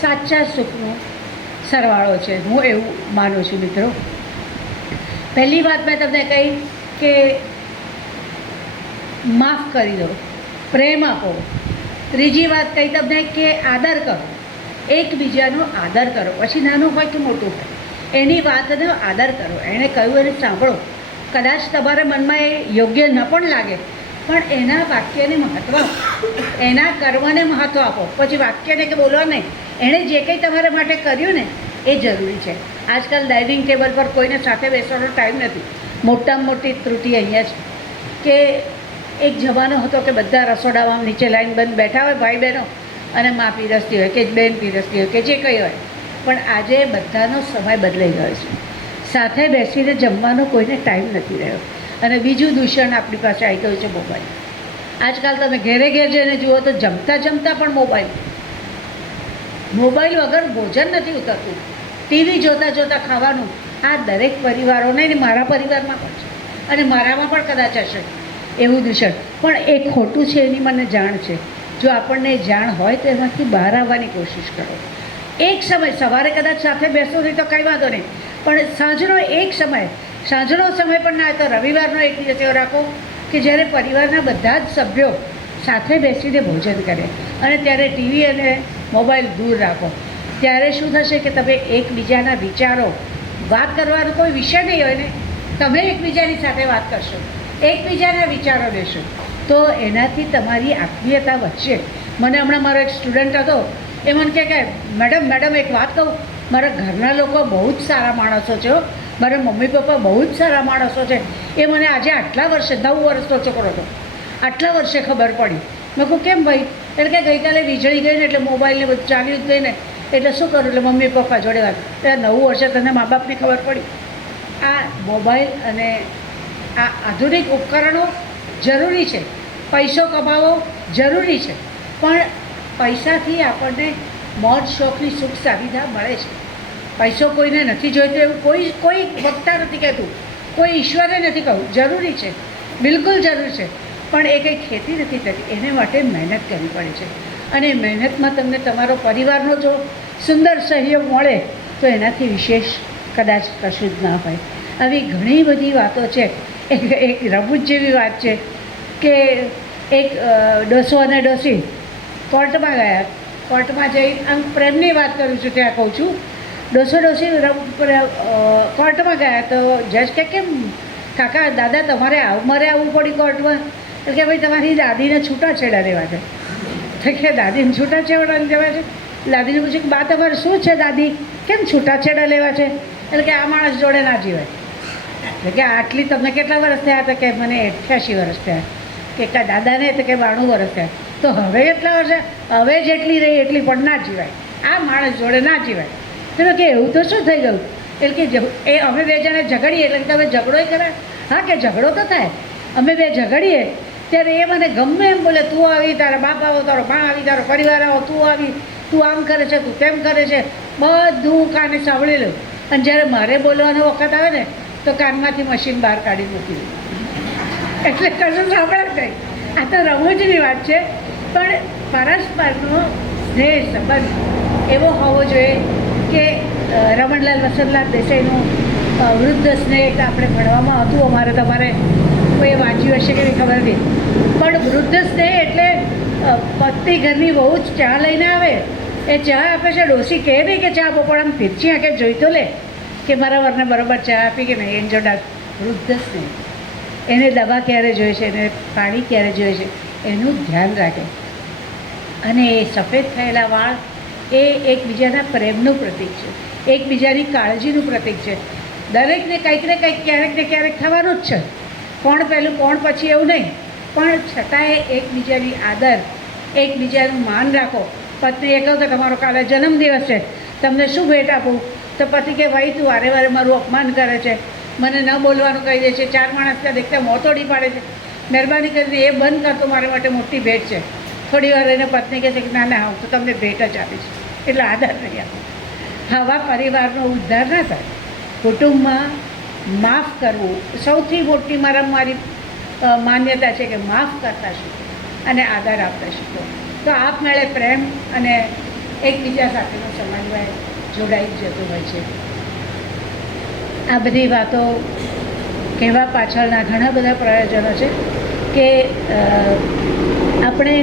સાચા સુખનો સરવાળો છે. હું એવું માનું છું મિત્રો. પહેલી વાત મેં તમને કહી કે માફ કરી દો, પ્રેમ આપો. ત્રીજી વાત કહી તમને કે આદર કરો, એકબીજાનો આદર કરો. પછી નાનું હોય કે મોટું હોય એની વાતનો આદર કરો. એણે કહ્યું એને સાંભળો. કદાચ તમારા મનમાં એ યોગ્ય ન પણ લાગે, પણ એના વાક્યને મહત્ત્વ આપો, એના કર્મને મહત્ત્વ આપો. પછી વાક્યને કે બોલવા નહીં, એણે જે કંઈ તમારા માટે કર્યું ને એ જરૂરી છે. આજકાલ ડાઇનિંગ ટેબલ પર કોઈને સાથે બેસવાનો ટાઈમ નથી. મોટામાં મોટી ત્રુટિ અહીંયા છે કે એક જમાનો હતો કે બધા રસોડામાં નીચે લાઈન બંધ બેઠા હોય ભાઈ બહેનો, અને મા પીરસતી હોય કે બહેન પીરસતી હોય કે જે કંઈ હોય. પણ આજે બધાનો સમય બદલાઈ ગયો છે. સાથે બેસીને જમવાનો કોઈને ટાઈમ નથી રહ્યો. અને બીજું દૂષણ આપણી પાસે આવી ગયું છે મોબાઈલ. આજકાલ તમે ઘેરે ઘેર જઈને જુઓ તો જમતા જમતા પણ મોબાઈલ વગર ભોજન નથી ઉતરતું. ટીવી જોતાં જોતાં ખાવાનું. આ દરેક પરિવારોને મારા પરિવારમાં પણ છે અને મારામાં પણ કદાચ હશે એવું દૂષણ. પણ એ ખોટું છે એની મને જાણ છે. જો આપણને જાણ હોય તો એમાંથી બહાર આવવાની કોશિશ કરો. એક સમય સવારે કદાચ સાથે બેસો નહીં તો કંઈ વાંધો નહીં, પણ સાંજનો એક સમય, સાંજનો સમય પણ ના હોય તો રવિવારનો એક દિવસ એવો રાખો કે જ્યારે પરિવારના બધા જ સભ્યો સાથે બેસીને ભોજન કરે, અને ત્યારે ટીવી અને મોબાઈલ દૂર રાખો. ત્યારે શું થશે કે તમે એકબીજાના વિચારો, વાત કરવાનો કોઈ વિષય નહીં હોય ને, તમે એકબીજાની સાથે વાત કરશો, એકબીજાના વિચારો લેશો, તો એનાથી તમારી આત્મીયતા વધશે. મને હમણાં મારો એક સ્ટુડન્ટ હતો, એ મને કહે કે મેડમ એક વાત કહું, મારા ઘરના લોકો બહુ જ સારા માણસો છે હો, મારા મમ્મી પપ્પા બહુ જ સારા માણસો છે. એ મને આજે આટલા વર્ષે, 9 વર્ષનો છોકરો હતો, આટલા વર્ષે ખબર પડી. મેં કહું કેમ ભાઈ? એટલે કે ગઈકાલે વીજળી ગઈ ને એટલે મોબાઈલને બધું ચાલ્યું જ ગઈ ને, એટલે શું કરું? એટલે મમ્મી પપ્પા જોડે વાત. એટલે 9 વર્ષે તને મા બાપને ખબર પડી. આ મોબાઈલ અને આ આધુનિક ઉપકરણો જરૂરી છે, પૈસો કમાવો જરૂરી છે, પણ પૈસાથી આપણને મોજ શોખની સુખ સુવિધા મળે છે. પૈસો કોઈને નથી જોઈતો એવું કોઈ વક્તા નથી કહેતું, કોઈ ઈશ્વરે નથી કહ્યું. જરૂરી છે, બિલકુલ જરૂર છે, પણ એ કંઈ ખેતી નથી થતી. એને માટે મહેનત કરવી પડે છે, અને મહેનતમાં તમને તમારો પરિવારનો જો સુંદર સહયોગ મળે તો એનાથી વિશેષ કદાચ કશું જ ના હોય. આવી ઘણી બધી વાતો છે. એક રમૂજ જેવી વાત છે કે એક ડોસો અને ડોસી કોર્ટમાં ગયા. કોર્ટમાં જઈ આમ પ્રેમની વાત કરું છું ત્યાં કહું છું. ડોસો ડોસી કોર્ટમાં ગયા તો જજ કે કેમ કાકા દાદા તમારે મારે આવવું પડ્યું કોર્ટમાં? એટલે કે ભાઈ તમારી દાદીને છૂટાછેડા લેવા છે. તો કે દાદીને છૂટાછેડા લેવા છે? દાદીને પૂછ્યું કે બા તમારે શું છે દાદી, કેમ છૂટાછેડા લેવા છે? એટલે કે આ માણસ જોડે ના જીવાય. એટલે કે આટલી તમને કેટલા વર્ષ થયા? તો કે મને 88 વર્ષ થયા. કે દાદાને તો કે 92 વર્ષ થયા. તો હવે કેટલા વર્ષે? હવે જેટલી રહી એટલી પણ ના જીવાય, આ માણસ જોડે ના જીવાય. તો કે એવું તો શું થઈ ગયું? એટલે કે એ અમે બે જણે ઝઘડીએ. એટલે કે તમે ઝઘડો કરે? હા કે ઝઘડો તો થાય, અમે બે ઝઘડીએ ત્યારે એ મને ગમે એમ બોલે, તું આવી, તારા બાપ આવો, તારો મા આવી, તારો પરિવાર આવો, તું આવી, તું આમ કરે છે, તું તેમ કરે છે, બધું કાને સાંભળી લઉં. અને જ્યારે મારે બોલવાનો વખત આવે ને તો કાનમાંથી મશીન બહાર કાઢી મૂકી દઉં. એટલે કશું સાંભળે જ નહીં. આ તો રમૂજની વાત છે, પણ પરસ્પરનો સ્નેહ સંબંધ એવો હોવો જોઈએ કે રમણલાલ વસંતલાલ દેસાઈનું વૃદ્ધ સ્નેહ આપણે ભણવામાં હતું, અમારે તમારે કોઈ વાંચ્યું હશે કે નહીં ખબર નહીં, પણ વૃદ્ધ સ્નેહ એટલે પતિ ઘરની બહુ જ ચા લઈને આવે, એ ચા આપે છે, ડોસી કહે નહીં કે ચા આપો, પણ આમ તીરછી આંખે જોઈ તો લે કે મારા વરને બરાબર ચા આપી કે નહીં. એન જોડા વૃદ્ધ સ્નેહ, એને દવા ક્યારે જોઈએ છે, એને પાણી ક્યારે જોઈએ છે, એનું ધ્યાન રાખે. અને એ સફેદ થયેલા વાળ એ એકબીજાના પ્રેમનું પ્રતીક છે, એકબીજાની કાળજીનું પ્રતીક છે. દરેકને કંઈક ને કંઈક ક્યારેક ને ક્યારેક થવાનું જ છે, કોણ પહેલું કોણ પછી એવું નહીં, પણ છતાંય એકબીજાની આદર, એકબીજાનું માન રાખો. પત્નીએ કહું કે તમારો કાલે જન્મદિવસ છે, તમને શું ભેટ આપું? તો પતિ કે ભાઈ તું વારે વારે મારું અપમાન કરે છે, મને ન બોલવાનું કહી દે છે, 4 માણસને દેખતા મોતોડી પાડે છે, મહેરબાની કરીને એ બંધ કરતો, મારા માટે મોટી ભેટ છે. થોડી વાર એને પત્ની કહે છે કે ના ના હું તો તમને ભેટ જ આપીશ, એટલે આદર નહીં આપો. આવા પરિવારનો ઉદ્ધાર ના થાય. કુટુંબમાં માફ કરવું સૌથી મોટી મારી માન્યતા છે કે માફ કરતા શીખો અને આદર આપતા શીખો, તો આપમેળે પ્રેમ અને એકબીજા સાથેનો સમન્વય જોડાઈ જ જતો હોય છે. આ બધી વાતો કહેવા પાછળના ઘણા બધા પ્રયોજનો છે કે આપણે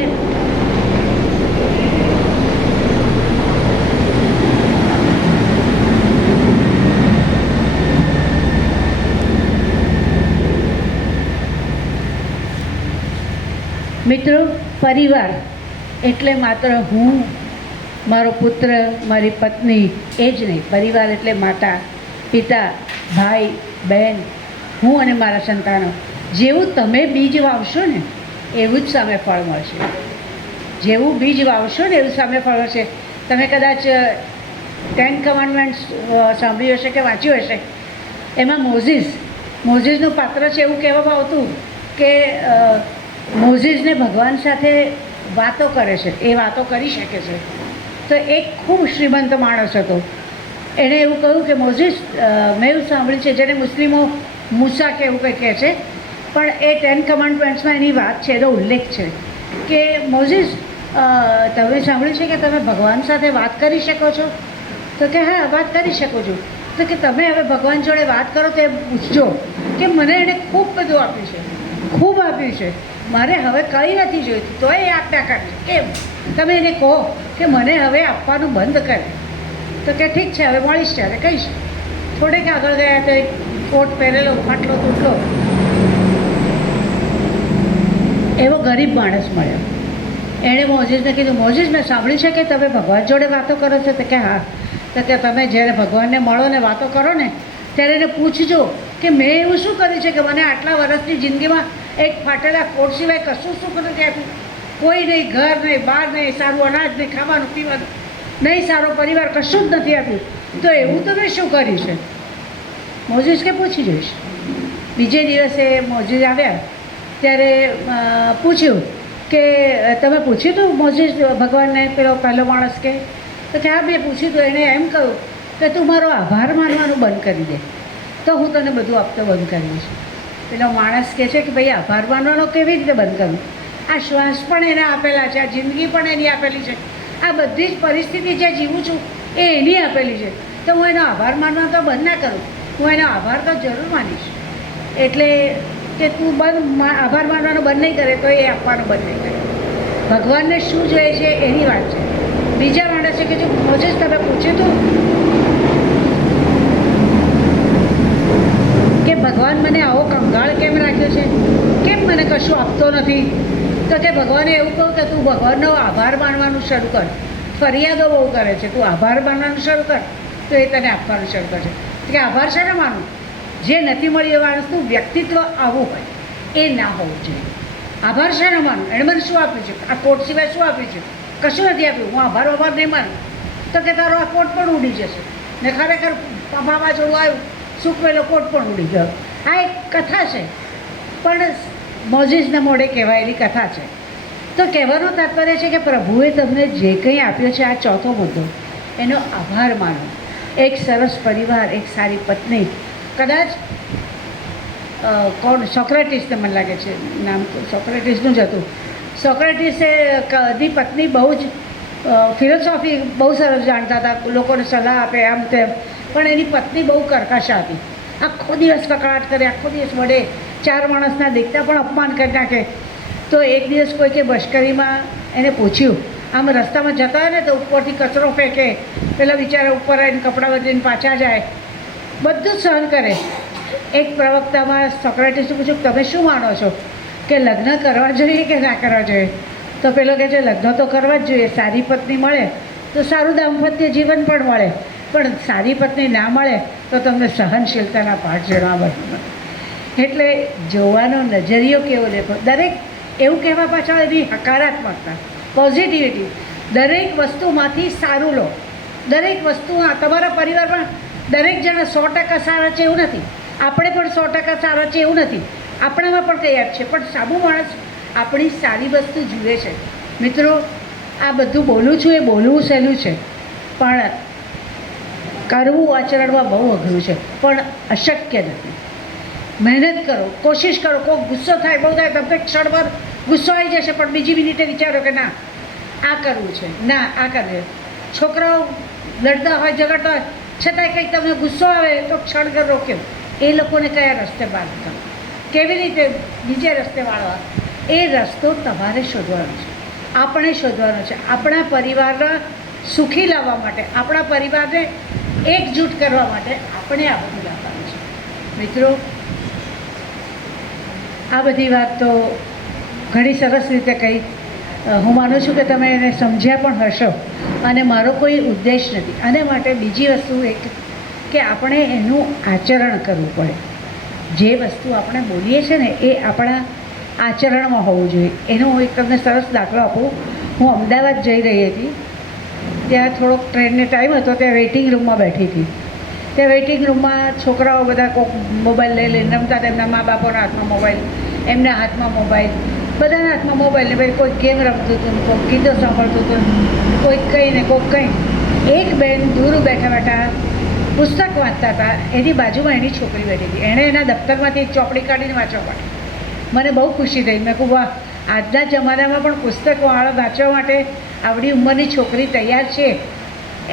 મિત્રો, પરિવાર એટલે માત્ર હું, મારો પુત્ર, મારી પત્ની એ જ નહીં. પરિવાર એટલે માતા, પિતા, ભાઈ, બહેન, હું અને મારા સંતાનો. જેવું તમે બીજ વાવશો ને એવું જ સામે ફળ મળશે. જેવું બીજ વાવશો ને એવું સામે ફળ મળશે. તમે કદાચ 10 કમાન્ડમેન્ટ્સ સાંભળ્યું હશે કે વાંચ્યું હશે. એમાં મોઝીસનું પાત્ર છે. એવું કહેવામાં આવતું કે મોઝીસને ભગવાન સાથે વાતો કરે છે, એ વાતો કરી શકે છે. તો એક ખૂબ શ્રીમંત માણસ હતો. એણે એવું કહ્યું કે મોઝીસ, મેં એવું સાંભળ્યું છે, જેને મુસ્લિમો મૂસા કે એવું કંઈ કહે છે, પણ એ 10 કમાન્ડમેન્ટ્સમાં એની વાત છે, એનો ઉલ્લેખ છે કે મોઝીસ તમે સાંભળ્યું છે કે તમે ભગવાન સાથે વાત કરી શકો છો? તો કે હા, વાત કરી શકો છો. તો કે તમે હવે ભગવાન જોડે વાત કરો તો એ પૂછજો કે મને એણે ખૂબ બધું આપ્યું છે, ખૂબ આપ્યું છે, મારે હવે કંઈ નથી જોઈતું, તો એ આપતા કરે છે. કેમ? તમે એને કહો કે મને હવે આપવાનું બંધ કરે. તો કે ઠીક છે, હવે મળીશ ત્યારે કહીશ. થોડેક આગળ ગયા તો એક કોટ પહેરેલો, ફાટલો તૂટલો એવો ગરીબ માણસ મળ્યો. એણે મોજીસને કીધું, મોજીસ, મેં સાંભળ્યું છે કે તમે ભગવાન જોડે વાતો કરો છો? તો કે હા. તો કે તમે જ્યારે ભગવાનને મળો ને વાતો કરો ને ત્યારે એને પૂછજો કે મેં એવું શું કર્યું છે કે મને આટલા વર્ષની જિંદગીમાં એક ફાટેલા કોટ સિવાય કશું સુખ નથી આપ્યું? કોઈ નહીં, ઘર નહીં, બહાર નહીં, સારું અનાજ નહીં, ખાવાનું પીવાનું નહીં, સારો પરિવાર, કશું જ નથી આપ્યું. તો એવું તમે શું કર્યું છે? મોજીસ કે પૂછી જોઈશ. બીજે દિવસે મોજીસ આવ્યા ત્યારે પૂછ્યું કે તમે પૂછ્યું હતું મોજીસ ભગવાનને? પેલો પહેલો માણસ કે તો કે હા, મેં પૂછ્યું હતું. એણે એમ કહ્યું કે તું મારો આભાર માનવાનું બંધ કરી દે તો હું તને બધું આપતો બંધ કરીશ. પેલો માણસ કહે છે કે ભાઈ, આભાર માનવાનો કેવી રીતે બંધ કરું? આ શ્વાસ પણ એને આપેલા છે, આ જિંદગી પણ એની આપેલી છે, આ બધી જ પરિસ્થિતિ જે જીવું છું એ એની આપેલી છે. તો હું એનો આભાર માનવાનો તો બંધ ના કરું, હું એનો આભાર તો જરૂર માનીશ. એટલે કે તું આભાર માનવાનો બંધ નહીં કરે તો એ આપવાનો બંધ નહીં કરે. ભગવાનને શું જોઈએ છે એની વાત છે. બીજા માણસે કે જો મોજીસ, તમે પૂછ્યું હતું કે ભગવાન મને આવો કંગાળ કેમ રાખ્યો છે, કેમ મને કશું આપતો નથી? તો કે ભગવાને એવું કહું કે તું ભગવાનનો આભાર માનવાનું શરૂ કર. ફરિયાદો બહુ કરે છે, તું આભાર માનવાનું શરૂ કર તો એ તને આપવાનું શરૂ કરશે. કે આભાર છે ને માનું, જે નથી મળ્યું એ માણસનું વ્યક્તિત્વ આવું હોય, એ ના હોવું જોઈએ. આભાર છે ને માનું, એણે મને શું આપ્યું છે? આ કોટ સિવાય શું આપ્યું છે? કશું નથી આપ્યું. હું આભાર નહીં માનું તો કે તારો આ કોટ પણ ઉડી જશે. ને ખરેખર પંપામાં જોડું આવ્યું, સૂકવેલો કોટ પણ ઉડી ગયો. આ એક કથા છે, પણ મોજીસના મોઢે કહેવાયેલી કથા છે. તો કહેવાનું તાત્પર્ય છે કે પ્રભુએ તમને જે કંઈ આપ્યો છે, આ ચોથો મુદ્દો, એનો આભાર માનો. એક સરસ પરિવાર, એક સારી પત્ની, કદાચ સોક્રેટિસને મને લાગે છે નામ, સોક્રેટિસનું જ હતું. સોક્રેટિસે ની પત્ની બહુ જ ફિલોસોફી બહુ સરસ જાણતા હતા, લોકોને સલાહ આપે આમ તેમ, પણ એની પત્ની બહુ કર્કશા હતી. આખો દિવસ કકળાટ કરે, આખો દિવસ વડે, ચાર માણસના દેખતા પણ અપમાન કરી નાખે. તો એક દિવસ કોઈકે બશ્કરીમાં એને પૂછ્યું, આમ રસ્તામાં જતા હોય ને તો ઉપરથી કચરો ફેંકે, પેલા બિચારા ઉપર આવીને કપડાં બદલીને પાછા જાય, બધું સહન કરે. એક પ્રવક્તામાં સોક્રેટિસે પૂછ્યું, તમે શું માનો છો કે લગ્ન કરવા જોઈએ કે ના કરવા જોઈએ? તો પેલો કહે છે, લગ્ન તો કરવા જ જોઈએ. સારી પત્ની મળે તો સારું દાંપત્ય જીવન પણ મળે, પણ સારી પત્ની ના મળે તો તમને સહનશીલતાના પાઠ જણાવવા મળે. એટલે જોવાનો નજરિયો કેવો દેખો. દરેક એવું કહેવા પાછળ એની હકારાત્મકતા, પોઝિટિવિટી, દરેક વસ્તુમાંથી સારું લો. દરેક વસ્તુ તમારા પરિવારમાં દરેક જણા 100% સારા છે એવું નથી, આપણે પણ 100% સારા છે એવું નથી, આપણામાં પણ તૈયાર છે, પણ સામુ માણસ આપણી સારી વસ્તુ જુએ છે. મિત્રો, આ બધું બોલું છું એ બોલવું સહેલું છે, પણ કરવું આચરણમાં બહુ અઘરું છે, પણ અશક્ય નથી. મહેનત કરો, કોશિશ કરો. કોઈ ગુસ્સો થાય, બહુ થાય, તમને ક્ષણભર ગુસ્સો આવી જશે, પણ બીજી મિનિટે વિચારો કે ના, આ કરવું છે, ના આ કરવું. છોકરાઓ લડતા હોય, ઝઘડતા હોય, છતાંય કંઈક તમને ગુસ્સો આવે તો ક્ષણભર રોક્યો. એ લોકોને કયા રસ્તે બાંધતા, કેવી રીતે બીજે રસ્તે વાળવા, એ રસ્તો તમારે શોધવાનો છે, આપણે શોધવાનો છે. આપણા પરિવારના સુખી લાવવા માટે, આપણા પરિવારને એકજૂટ કરવા માટે આપણે આ બધું લાવવાનું છે. મિત્રો, આ બધી વાત તો ઘણી સરસ રીતે કહી. હું માનું છું કે તમે એને સમજ્યા પણ હશો, અને મારો કોઈ ઉદ્દેશ નથી. આને માટે બીજી વસ્તુ એક કે આપણે એનું આચરણ કરવું પડે. જે વસ્તુ આપણે બોલીએ છીએ ને એ આપણા આચરણમાં હોવું જોઈએ. એનો હું એક તમને સરસ દાખલો આપું. હું અમદાવાદ જઈ રહી હતી, ત્યાં થોડોક ટ્રેનને ટાઈમ હતો, ત્યાં વેઇટિંગ રૂમમાં બેઠી હતી. ત્યાં વેઇટિંગ રૂમમાં છોકરાઓ બધા કોઈક મોબાઈલ લઈ લઈને રમતા હતા, એમના મા બાપોના હાથમાં મોબાઈલ, એમના હાથમાં મોબાઈલ, બધાના હાથમાં મોબાઈલ. ને ભાઈ કોઈ ગેમ રમતું હતું, કોઈ ગીતો સાંભળતું હતું, કોઈ કંઈ ને કોઈ કંઈ. એક બેન દૂર બેઠા બેઠા પુસ્તક વાંચતા હતા, એની બાજુમાં એની છોકરી બેઠી હતી. એણે એના દફતરમાંથી એક ચોપડી કાઢીને વાંચવા માંડી. મને બહુ ખુશી થઈ. મેં કહું, વાહ, આજના જમાનામાં પણ પુસ્તકો વાંચવા માટે આવડી ઉંમરની છોકરી તૈયાર છે.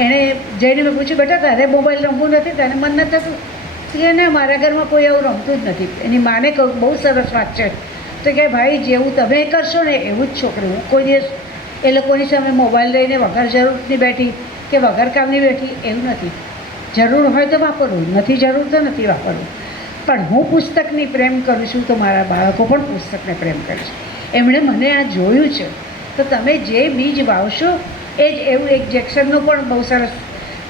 એણે જઈને મેં પૂછ્યું, બેટા તારે મોબાઈલ રમવું નથી, તને મન નથી થતું? કે ના, મારા ઘરમાં કોઈ એવું રમતું જ નથી. એની માને કહું, બહુ સરસ વાત છે. તો કે ભાઈ, જેવું તમે કરશો ને એવું જ છોકરી. હું કોઈ દિવસ એ લોકોની સામે મોબાઈલ લઈને વગર જરૂરની બેઠી કે વગર કામની બેઠી એવું નથી. જરૂર હોય તો વાપરવું, નથી જરૂર તો નથી વાપરવું. પણ હું પુસ્તકની પ્રેમ કરું છું તો મારા બાળકો પણ પુસ્તકને પ્રેમ કરે છે. એમણે મને આ જોયું છે. તો તમે જે બીજ વાવશો એ જ. એવું એક જેક્સનનો પણ બહુ સરસ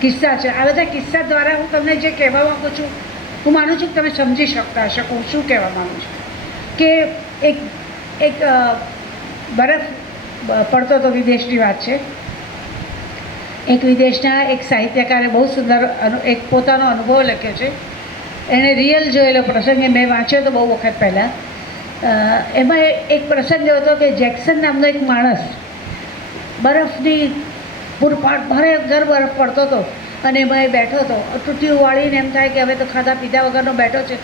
કિસ્સા છે. આ બધા કિસ્સા દ્વારા હું તમને જે કહેવા માગું છું, હું માનું છું કે તમે સમજી શકતા હશો હું શું કહેવા માગું છું. કે એક બરફ પડતો તો વિદેશની વાત છે. એક વિદેશના એક સાહિત્યકારે બહુ સુંદર એક પોતાનો અનુભવ લખ્યો છે. એણે રિયલ જોયેલો પ્રસંગ મેં વાંચ્યો તો બહુ વખત પહેલાં. એમાં એક પ્રસંગ એવો હતો કે જેક્સન નામનો એક માણસ બરફની પૂરપાટ ભયંકર બરફ પડતો હતો અને એમાં એ બેઠો હતો. તૂટી વાળીને એમ થાય કે હવે તો ખાધા પીધા વગરનો બેઠો છે,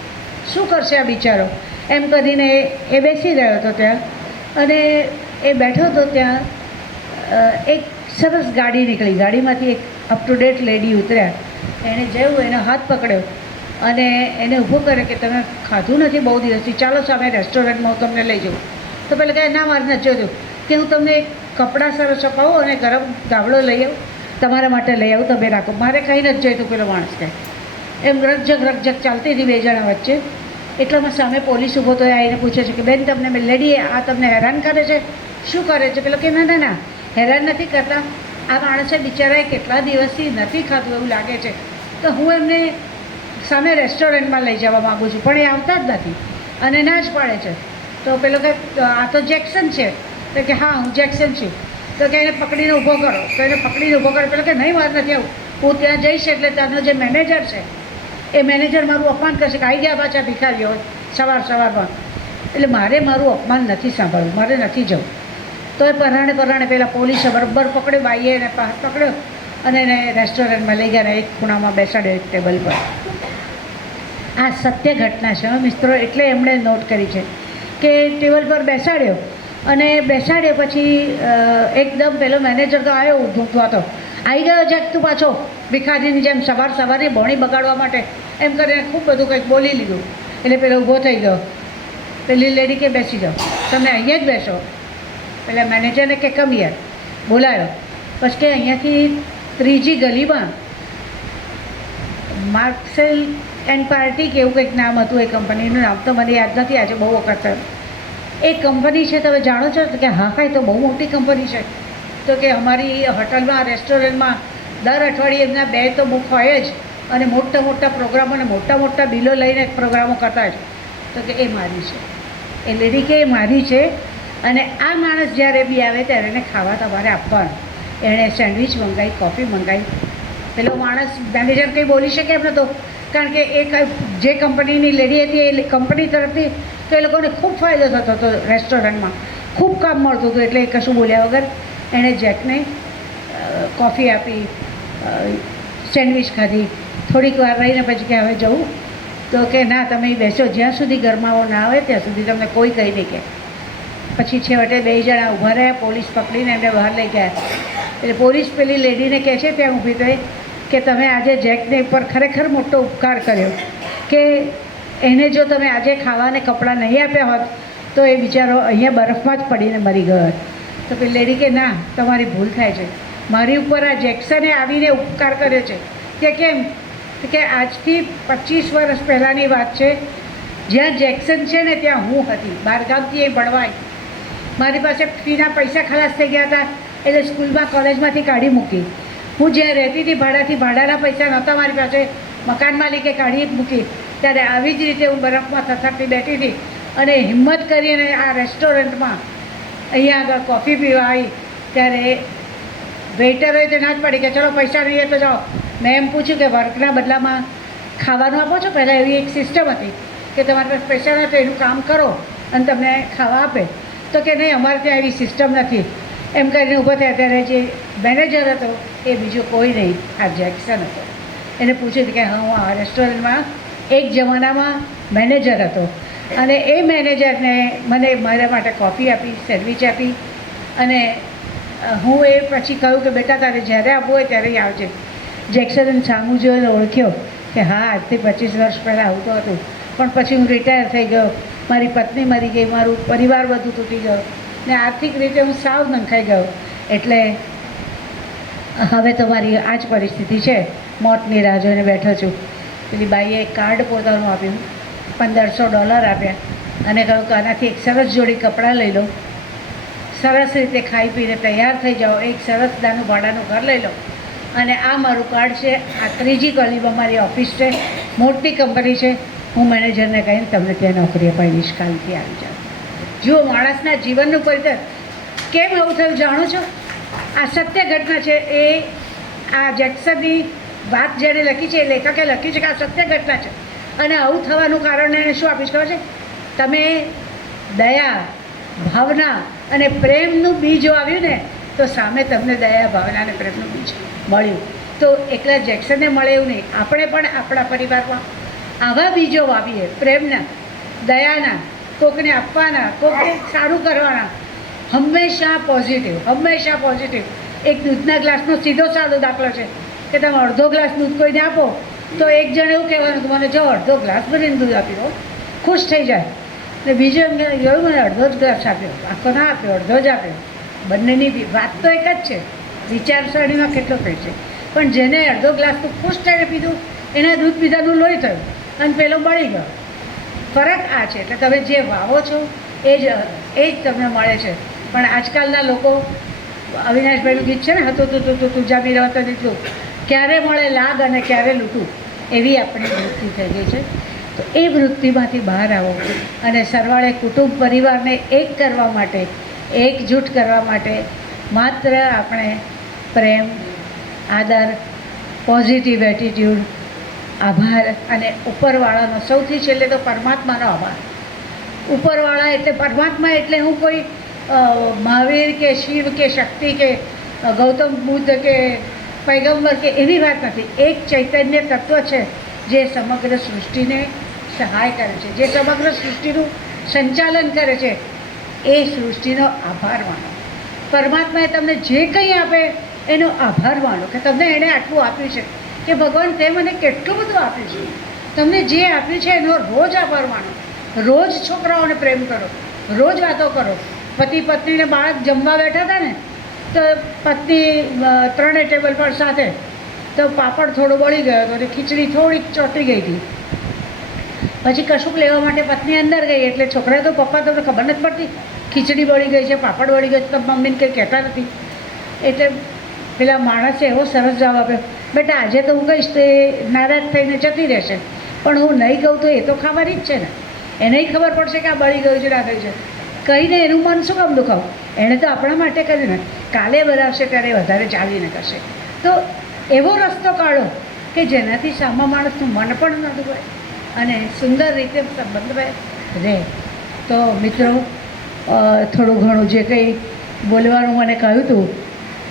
શું કરશે આ બિચારો? એમ કરીને એ બેસી રહ્યો હતો ત્યાં. અને એ બેઠો હતો ત્યાં એક સરસ ગાડી નીકળી. ગાડીમાંથી એક અપ ટુ ડેટ લેડી ઉતર્યા. એણે જેવું એનો હાથ પકડ્યો અને એને ઊભો કરે કે તમે ખાધું નથી બહુ દિવસથી, ચાલો સામે રેસ્ટોરન્ટમાં હું તમને લઈ જાઉં. તો પેલા કહે, ના, મારે નથી જોયું કે હું તમને કપડાં સરસ અપાવું અને ગરમ ગાવડો લઈ આવું, તમારા માટે લઈ આવું, તમે રાખો, મારે કંઈ નથી જોઈતું. પેલો માણસ કહે. એમ રકઝક ચાલતી હતી બે જણા વચ્ચે. એટલામાં સામે પોલીસ ઊભો તો આવીને પૂછે છે કે બેન, તમને લેડી આ તમને હેરાન કરે છે, શું કરે છે? પેલો કે ના ના ના, હેરાન નથી કરતા. આ માણસે બિચારાએ કેટલા દિવસથી નથી ખાધું એવું લાગે છે, તો હું એમને સામે રેસ્ટોરન્ટમાં લઈ જવા માગું છું, પણ એ આવતા જ નથી અને ના જ પાડે છે. તો પેલો કહે, આ તો જેક્સન છે. તો કે હા, હું જેક્સન છું. તો કે એને પકડીને ઊભો કરો. તો એને પકડીને ઊભો કરો. પેલો કે નહીં, મારે નથી આવું, હું ત્યાં જઈશ એટલે ત્યાંનો જે મેનેજર છે એ મેનેજર મારું અપમાન કરશે કે આવી ગયા પાછા ભિખારીઓ સવારમાં. એટલે મારે મારું અપમાન નથી સાંભળવું, મારે નથી જવું. તો એ પરાણે પેલા પોલીસે બરાબર પકડ્યો, બાઈએ એને હાથ પકડ્યો અને એને રેસ્ટોરન્ટમાં લઈ ગયા. એક ખૂણામાં બેસાડ્યો એક ટેબલ પર. આ સત્ય ઘટના છે મિત્રો, એટલે એમણે નોટ કરી છે કે ટેબલ પર બેસાડ્યો અને બેસાડ્યો પછી એકદમ પેલો મેનેજર તો આવ્યો ઊંઘવા, તો આવી ગયો જેક તું પાછો ભિખારીની જેમ સવારની બોણી બગાડવા માટે, એમ કરીને ખૂબ બધું કંઈક બોલી લીધું. એટલે પેલો ઊભો થઈ ગયો. પેલી લેડી કે બેસી જાઓ, તમે અહીંયા જ બેસો. પેલા મેનેજરને કે કમ યાર, બોલાયો. પછી કે અહીંયાથી ત્રીજી ગલીમાં માર્ક્સેલ એન્ડ પાર્ટી કે એવું કંઈક નામ હતું. એ કંપનીનું નામ તો મને યાદ નથી, આજે બહુ વખત થયો. એ કંપની છે, તમે જાણો છો? તો કે હા હા, એ તો બહુ મોટી કંપની છે. તો કે અમારી હોટલમાં, રેસ્ટોરન્ટમાં દર અઠવાડિયે એમના 2 તો બુક હોય જ, અને મોટા પ્રોગ્રામો અને મોટા બિલો લઈને પ્રોગ્રામો કરતા જ. તો કે એ મારી છે. એ લેડી કે એ મારી છે. અને આ માણસ જ્યારે બી આવે ત્યારે એને ખાવા તમારે આપવાનું. એણે સેન્ડવિચ મંગાવી, કોફી મંગાવી. પેલો માણસ મેનેજર કંઈ બોલી શકે એમ નહોતો, કારણ કે એ જે કંપનીની લેડી હતી એ કંપની તરફથી તો એ લોકોને ખૂબ ફાયદો થતો હતો. રેસ્ટોરન્ટમાં ખૂબ કામ મળતું હતું. એટલે એ કશું બોલ્યા વગર એણે જેકને કોફી આપી, સેન્ડવિચ ખાધી. થોડીક વાર રહીને પછી કે હવે જવું? તો કે ના, તમે બેસો, જ્યાં સુધી ગરમાવો ના આવે ત્યાં સુધી તમને કોઈ કંઈ નહીં કહે. પછી છેવટે 2 જણા ઊભા રહ્યા, પોલીસ પકડીને એમને બહાર લઈ ગયા. એટલે પોલીસ પેલી લેડીને કહે છે ત્યાં ઊભી થઈ કે તમે આજે જેકને ઉપર ખરેખર મોટો ઉપકાર કર્યો, કે એને જો તમે આજે ખાવાને કપડાં નહીં આપ્યા હોત તો એ બિચારો અહીંયા બરફમાં જ પડીને મરી ગયો હોત. તો પેલી લેડી કે ના, તમારી ભૂલ થાય છે, મારી ઉપર આ જેક્સને આવીને ઉપકાર કર્યો છે. કે કેમ? કે આજથી 25 વર્ષ પહેલાંની વાત છે. જ્યાં જેક્સન છે ને ત્યાં હું હતી, બહારગામથી એ ભણવાય. મારી પાસે ફીના પૈસા ખલાસ થઈ ગયા હતા એટલે સ્કૂલમાં કોલેજમાંથી કાઢી મૂકી. હું જ્યાં રહેતી હતી ભાડાથી, ભાડાના પૈસા નહોતા મારી પાસે, મકાન માલિકે કાઢી મૂકી. ત્યારે આવી જ રીતે હું બરફમાં થથરતી બેઠી હતી અને હિંમત કરીને આ રેસ્ટોરન્ટમાં અહીંયા આગળ કોફી પીવા આવી. ત્યારે વેઇટરોએ તો ના જ પડી કે ચલો પૈસા નહીં તો જાઓ. મેં એમ પૂછ્યું કે વર્કના બદલામાં ખાવાનું આપો છો? પહેલાં એવી એક સિસ્ટમ હતી કે તમારી પાસે પૈસા નથી તો એનું કામ કરો અને તમને ખાવા આપે. તો કે નહીં, અમારે ત્યાં એવી સિસ્ટમ નથી. એમ કરીને ઊભો થયા. ત્યારે જે મેનેજર હતો એ બીજો કોઈ નહીં, આ જેક્સન હતો. એને પૂછ્યું કે હા, હું આ રેસ્ટોરન્ટમાં એક જમાનામાં મેનેજર હતો અને એ મેનેજરને મને મારા માટે કોફી આપી, સેન્ડવિચ આપી અને હું એ પછી કહ્યું કે બેટા તારે જ્યારે આવવું હોય ત્યારે આવજે. જેક્સન સામું જોઈને ઓળખ્યો કે હા આજથી 25 વર્ષ પહેલાં આવતો હતું, પણ પછી હું રિટાયર થઈ ગયો, મારી પત્ની મરી ગઈ, મારું પરિવાર બધું તૂટી ગયો ને આર્થિક રીતે હું સાવ નંખાઈ ગયો. એટલે હવે તો મારી આ જ પરિસ્થિતિ છે, મોતની રાહ જોઈને બેઠો છું. પેલી બાઈએ એક કાર્ડ પોતાનું આપ્યું, $1500 આપ્યા અને કહ્યું કે આનાથી એક સરસ જોડી કપડાં લઈ લો, સરસ રીતે ખાઈ પીને તૈયાર થઈ જાઓ, એક સરસ નાનું ભાડાનું ઘર લઈ લો અને આ મારું કાર્ડ છે, આ 3જી ગલીમાં મારી ઓફિસ છે, મોટી કંપની છે, હું મેનેજરને કહીને તમને ત્યાં નોકરી અપાવીશ, કાલથી આવી જાઓ. જુઓ માણસના જીવનનું પરિચય કેમ આવું થયું જાણો છો? આ સત્ય ઘટના છે. એ આ જેક્સનની વાત જેણે લખી છે, એ લેખકે લખી છે કે આ સત્ય ઘટના છે અને આવું થવાનું કારણ એને શું આપીશ ખબર છે? તમે દયા, ભાવના અને પ્રેમનું બીજ વાવ્યું ને તો સામે તમને દયા, ભાવના અને પ્રેમનું બીજ મળ્યું. તો એકલા જેક્સનને મળે એવું નહીં, આપણે પણ આપણા પરિવારમાં આવા બીજો વાવીએ, પ્રેમના, દયાના, કોકને આપવાના, કોકને સારું કરવાના, હંમેશા પોઝિટિવ, હંમેશા પોઝિટિવ. એક દૂધના ગ્લાસનો સીધો સાદો દાખલો છે કે તમે અડધો ગ્લાસ દૂધ કોઈને આપો તો એક જણ એવું કહેવાનું કે મને જો અડધો ગ્લાસ ભરીને દૂધ આપી દો, ખુશ થઈ જાય. ને બીજો એમ કહ્યું મને અડધો જ ગ્લાસ આપ્યો, આખો ના આપ્યો, અડધો જ આપ્યો. બંનેની વાત તો એક જ છે, વિચારસરણીમાં કેટલો ફેર છે. પણ જેને અડધો ગ્લાસ તો ખુશ થઈને પીધું, એના દૂધ પીધાનું લોહી થયું અને પેલો બળી ગયો. ફરક આ છે. એટલે તમે જે વાવો છો એ જ તમને મળે છે. પણ આજકાલના લોકો, અવિનાશભાઈનું ગીત છે ને, હતું તું જામી રહેતો દીધું, ક્યારે મળે લાગ અને ક્યારે લૂંટું, એવી આપણી વૃત્તિ થઈ ગઈ છે. તો એ વૃત્તિમાંથી બહાર આવો અને સરવાળે કુટુંબ પરિવારને એક કરવા માટે, એકજૂટ કરવા માટે માત્ર આપણે પ્રેમ, આદર, પોઝિટિવ એટીટ્યૂડ, આભાર અને ઉપરવાળાનો, સૌથી છેલ્લે તો પરમાત્માનો આભાર. ઉપરવાળા એટલે પરમાત્મા એટલે હું કોઈ મહાવીર કે શિવ કે શક્તિ કે ગૌતમ બુદ્ધ કે પૈગંબર કે એવી વાત નથી. એક ચૈતન્ય તત્વ છે જે સમગ્ર સૃષ્ટિને સહાય કરે છે, જે સમગ્ર સૃષ્ટિનું સંચાલન કરે છે. એ સૃષ્ટિનો આભાર માનો. પરમાત્માએ તમને જે કંઈ આપે એનો આભાર માનો કે તમને એણે આટલું આપ્યું છે, કે ભગવાન તે મને કેટલું બધું આપ્યું છે. તમને જે આપ્યું છે એનો રોજ આભાર માનો. રોજ છોકરાઓને પ્રેમ કરો, રોજ વાતો કરો. પતિ પત્નીને બાળક જમવા બેઠા હતા ને તો પત્ની 3 ટેબલ પર સાથે, તો પાપડ થોડો બળી ગયો હતો અને ખીચડી થોડીક ચોંટી ગઈ હતી. પછી કશુંક લેવા માટે પત્ની અંદર ગઈ એટલે છોકરાએ તો પપ્પા તમને ખબર નથી પડતી, ખીચડી બળી ગઈ છે, પાપડ બળી ગયો છે, તો મમ્મીને કંઈ કહેતા નથી. એટલે પેલા માણસે એવો સરસ જવાબ આપ્યો, બેટા આજે તો હું કહીશ તો એ નારાજ થઈને જતી રહેશે, પણ હું નહીં કહું તો એ તો ખાવાની જ છે ને, એને ખબર પડશે કે આ બળી ગયું છે, ના ગયું છે. કહીને એનું મન શું કામ દુખાવું? એણે તો આપણા માટે કર્યું ને, કાલે બનાવશે ત્યારે વધારે ચાલીને કરશે. તો એવો રસ્તો કાઢો કે જેનાથી સામા માણસનું મન પણ ન દુખાય અને સુંદર રીતે સંબંધ રહે. તો મિત્રો, થોડું ઘણું જે કંઈ બોલવાનું મને કહ્યું હતું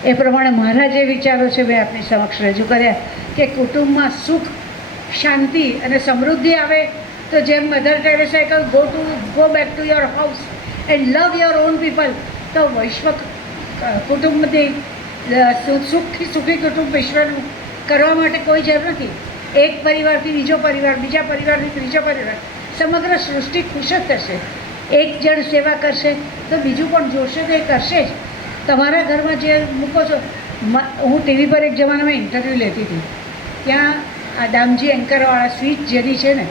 એ પ્રમાણે મારા જે વિચારો છે મેં આપની સમક્ષ રજૂ કર્યા કે કુટુંબમાં સુખ, શાંતિ અને સમૃદ્ધિ આવે તો જેમ મધર ટેરેસાએ કહ્યું, go back to your house and love your own people. તો વિશ્વ કુટુંબથી સુખી કુટુંબ વિશ્વનું કરવા માટે કોઈ જરૂર નથી. એક પરિવારથી બીજો પરિવાર, બીજા પરિવારથી ત્રીજો પરિવાર, સમગ્ર સૃષ્ટિ ખુશ જ થશે. એક જણ સેવા કરશે તો બીજું પણ જોશે તો એ કરશે જ. તમારા ઘરમાં જે મૂકો છો, હું ટીવી પર એક જમાનામાં ઇન્ટરવ્યૂ લેતી હતી, ત્યાં આ દામજી એન્કરવાળા સ્વીટ જેની છે ને,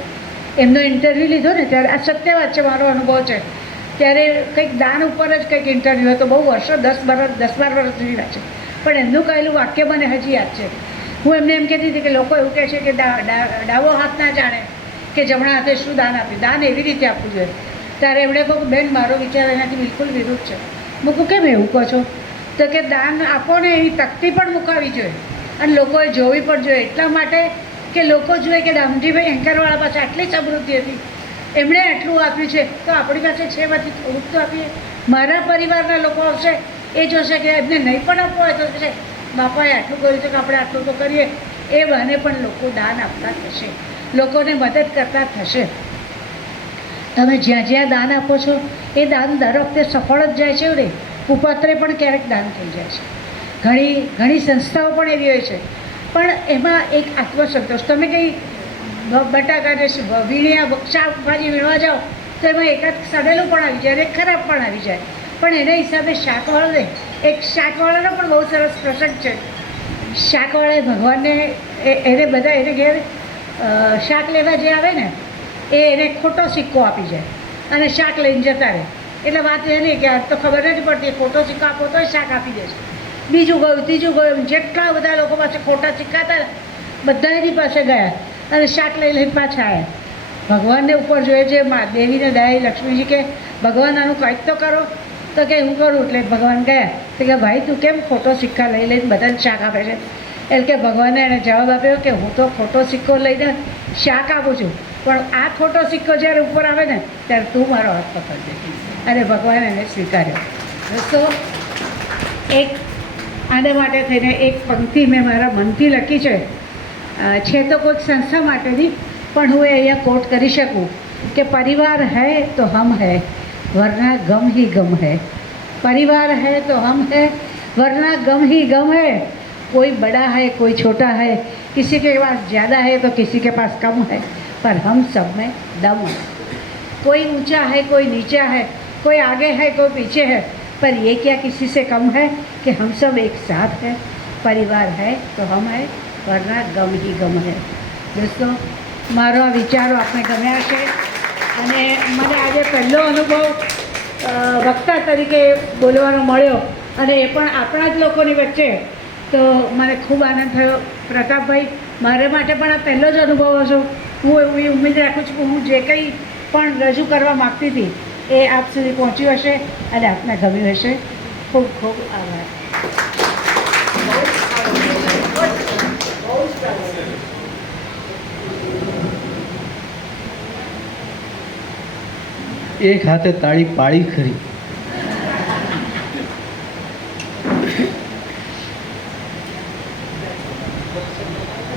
એમનો ઇન્ટરવ્યૂ લીધો ને ત્યારે, આ સત્ય વાત છે, મારો અનુભવ છે, ત્યારે કંઈક દાન ઉપર જ કંઈક ઇન્ટરવ્યૂ હતો, બહુ વર્ષો 10-12 વર્ષ જૂની વાત છે. પણ એમનું કહેલું વાક્ય મને હજી યાદ છે. હું એમને એમ કહેતી હતી કે લોકો એવું કહે છે કે ડાબો હાથ ના જાણે કે જમણા હાથે શું દાન આપ્યું, દાન એવી રીતે આપવું જોઈએ. ત્યારે એમણે કહ્યું, બેન મારો વિચાર એનાથી બિલકુલ વિરુદ્ધ છે. મૂકું કેમ એવું કહો છો? તો કે દાન આપો ને એની તકતી પણ મુકાવી જોઈએ અને લોકોએ જોવી પણ જોઈએ, એટલા માટે કે લોકો જુએ કે દામજીભાઈ એન્કરવાળા પાસે આટલી સમૃદ્ધિ હતી, એમણે આટલું આપ્યું છે, તો આપણી પાસે છે એમાંથી થોડુંક તો આપીએ. મારા પરિવારના લોકો આવશે, એ જોશે કે એમને નહીં પણ આપવું હોય તો છે બાપાએ આટલું કર્યું છે કે આપણે આટલું તો કરીએ. એ બહાને પણ લોકો દાન આપતા થશે, લોકોને મદદ કરતા થશે. તમે જ્યાં જ્યાં દાન આપો છો એ દાન દર વખતે સફળ જ જાય છે ને, કુપાત્રે પણ ક્યારેક દાન થઈ જાય છે. ઘણી સંસ્થાઓ પણ એવી હોય છે, પણ એમાં એક આત્મસંતોષ. તમે કંઈ બટાકાને વીણ્યા શાકભાજી વીણવા જાઓ તો એમાં એકાદ સડેલું પણ આવી જાય અને ખરાબ પણ આવી જાય, પણ એના હિસાબે શાકવાળાને, એક શાકવાળાનો પણ બહુ સરસ પ્રસંગ છે. શાકવાળાએ ભગવાનને એને બધા એને ઘેર શાક લેવા જે આવે ને એને ખોટો સિક્કો આપી જાય અને શાક લઈને જતા રહે. એટલે વાત એ નહીં કે આ તો ખબર નથી પડતી, ખોટો સિક્કો આપો તો શાક આપી દે છે. બીજું ગયું, ત્રીજું ગયું, જેટલા બધા લોકો પાસે ખોટા સિક્કા હતા બધા એની પાસે ગયા અને શાક લઈને પાછા આવ્યા. ભગવાનને ઉપર જોઈએ છે, દેવીને દયા, લક્ષ્મીજી કે ભગવાન આનું કંઈક તો કરો, તો કે હું કરું. એટલે ભગવાન ગયા તો કે ભાઈ તું કેમ ખોટો સિક્કા લઈને બધાને શાક આપે છે? એટલે કે ભગવાને એને જવાબ આપ્યો કે હું તો ખોટો સિક્કો લઈને શાક આપું છું, પણ આ ખોટો સિક્કો જ્યારે ઉપર આવે ને ત્યારે તું મારો હાથ પકડજે. અને ભગવાને એને સ્વીકાર્યો. દોસ્તો, એક આના માટે થઈને એક પંક્તિ મેં મારા મનથી લખી છે તો કોઈક સંસ્થા માટેની, પણ હું એ અહીંયા કોટ કરી શકું કે પરિવાર હૈ તો હમ હૈ वरना गम ही गम है. परिवार है तो हम है वरना गम ही गम है. कोई बड़ा है कोई छोटा है, किसी के पास ज़्यादा है तो किसी के पास कम है, पर हम सब में दम है. कोई ऊंचा है कोई नीचा है, कोई आगे है कोई पीछे है, पर ये क्या किसी से कम है कि हम सब एक साथ हैं. परिवार है तो हम है वरना गम ही गम है. दोस्तों, મારો આ વિચારો આપણે ગમ્યા છે અને મને આજે પહેલો અનુભવ વક્તા તરીકે બોલવાનો મળ્યો અને એ પણ આપણા જ લોકોની વચ્ચે, તો મને ખૂબ આનંદ થયો. પ્રતાપભાઈ, મારા માટે પણ આ પહેલો જ અનુભવ હશે. હું એવી ઉમ્મીદ રાખું છું કે હું જે કંઈ પણ રજૂ કરવા માગતી હતી એ આપ સુધી પહોંચ્યું હશે અને આપને ગમ્યું હશે. ખૂબ ખૂબ આભાર. એક હાથે તાળી પાડી ખરી.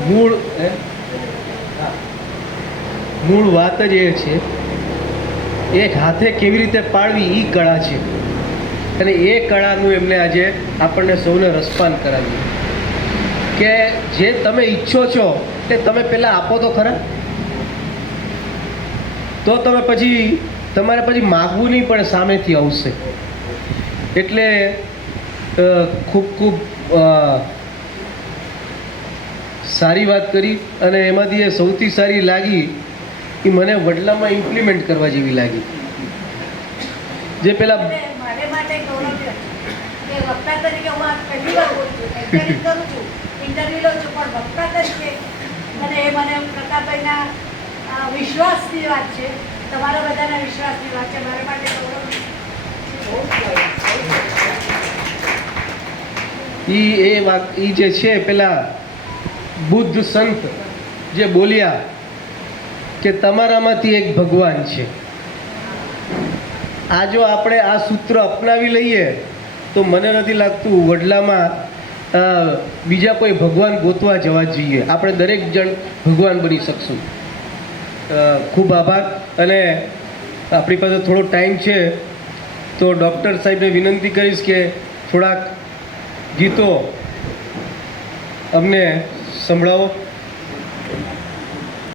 મૂળ વાત જ એ છે, એક હાથે કેવી રીતે પાડવી એ કળા છે અને એ કળાનું એમને આજે આપણને સૌને રસપાન કરાવ્યું કે જે તમે ઈચ્છો છો તે તમે પહેલાં આપો તો ખરા, તો તમે પછી તમારે પછી માગવું નહીં પણ સામેથી આવશે. એટલે ખૂબ ખૂબ સારી વાત કરી અને એમાંથી એ સૌથી સારી લાગી એ મને વડલામાં ઇમ્પ્લિમેન્ટ કરવા જેવી લાગી. જે પેલા મારે માટે ગૌરવ છે કે વક્તા તરીકે હું આ પહેલી વાર બોલું છું, લેક્ચરિંગ કરું છું, ઇન્ટરવ્યુ લઉં છું, પણ વક્તા તરીકે મને પ્રતાપભાઈના વિશ્વાસની વાત છે, તમારા બધાના વિશ્વાસની વાત છે. મારા માટે એ જે છે પેલા બુદ્ધ સંત જે બોલ્યા કે તમારામાંથી એક ભગવાન છે. આ જો આપણે આ સૂત્ર અપનાવી લઈએ તો મને નથી લાગતું વડલામાં બીજા કોઈ ભગવાન ગોતવા જવા જોઈએ. આપણે દરેક જણ ભગવાન બની શકશું. ખૂબ આભાર. અને આપણી પાસે થોડો ટાઈમ છે તો ડૉક્ટર સાહેબને વિનંતી કરીશ કે થોડાક ગીતો અમને સંભળાવો.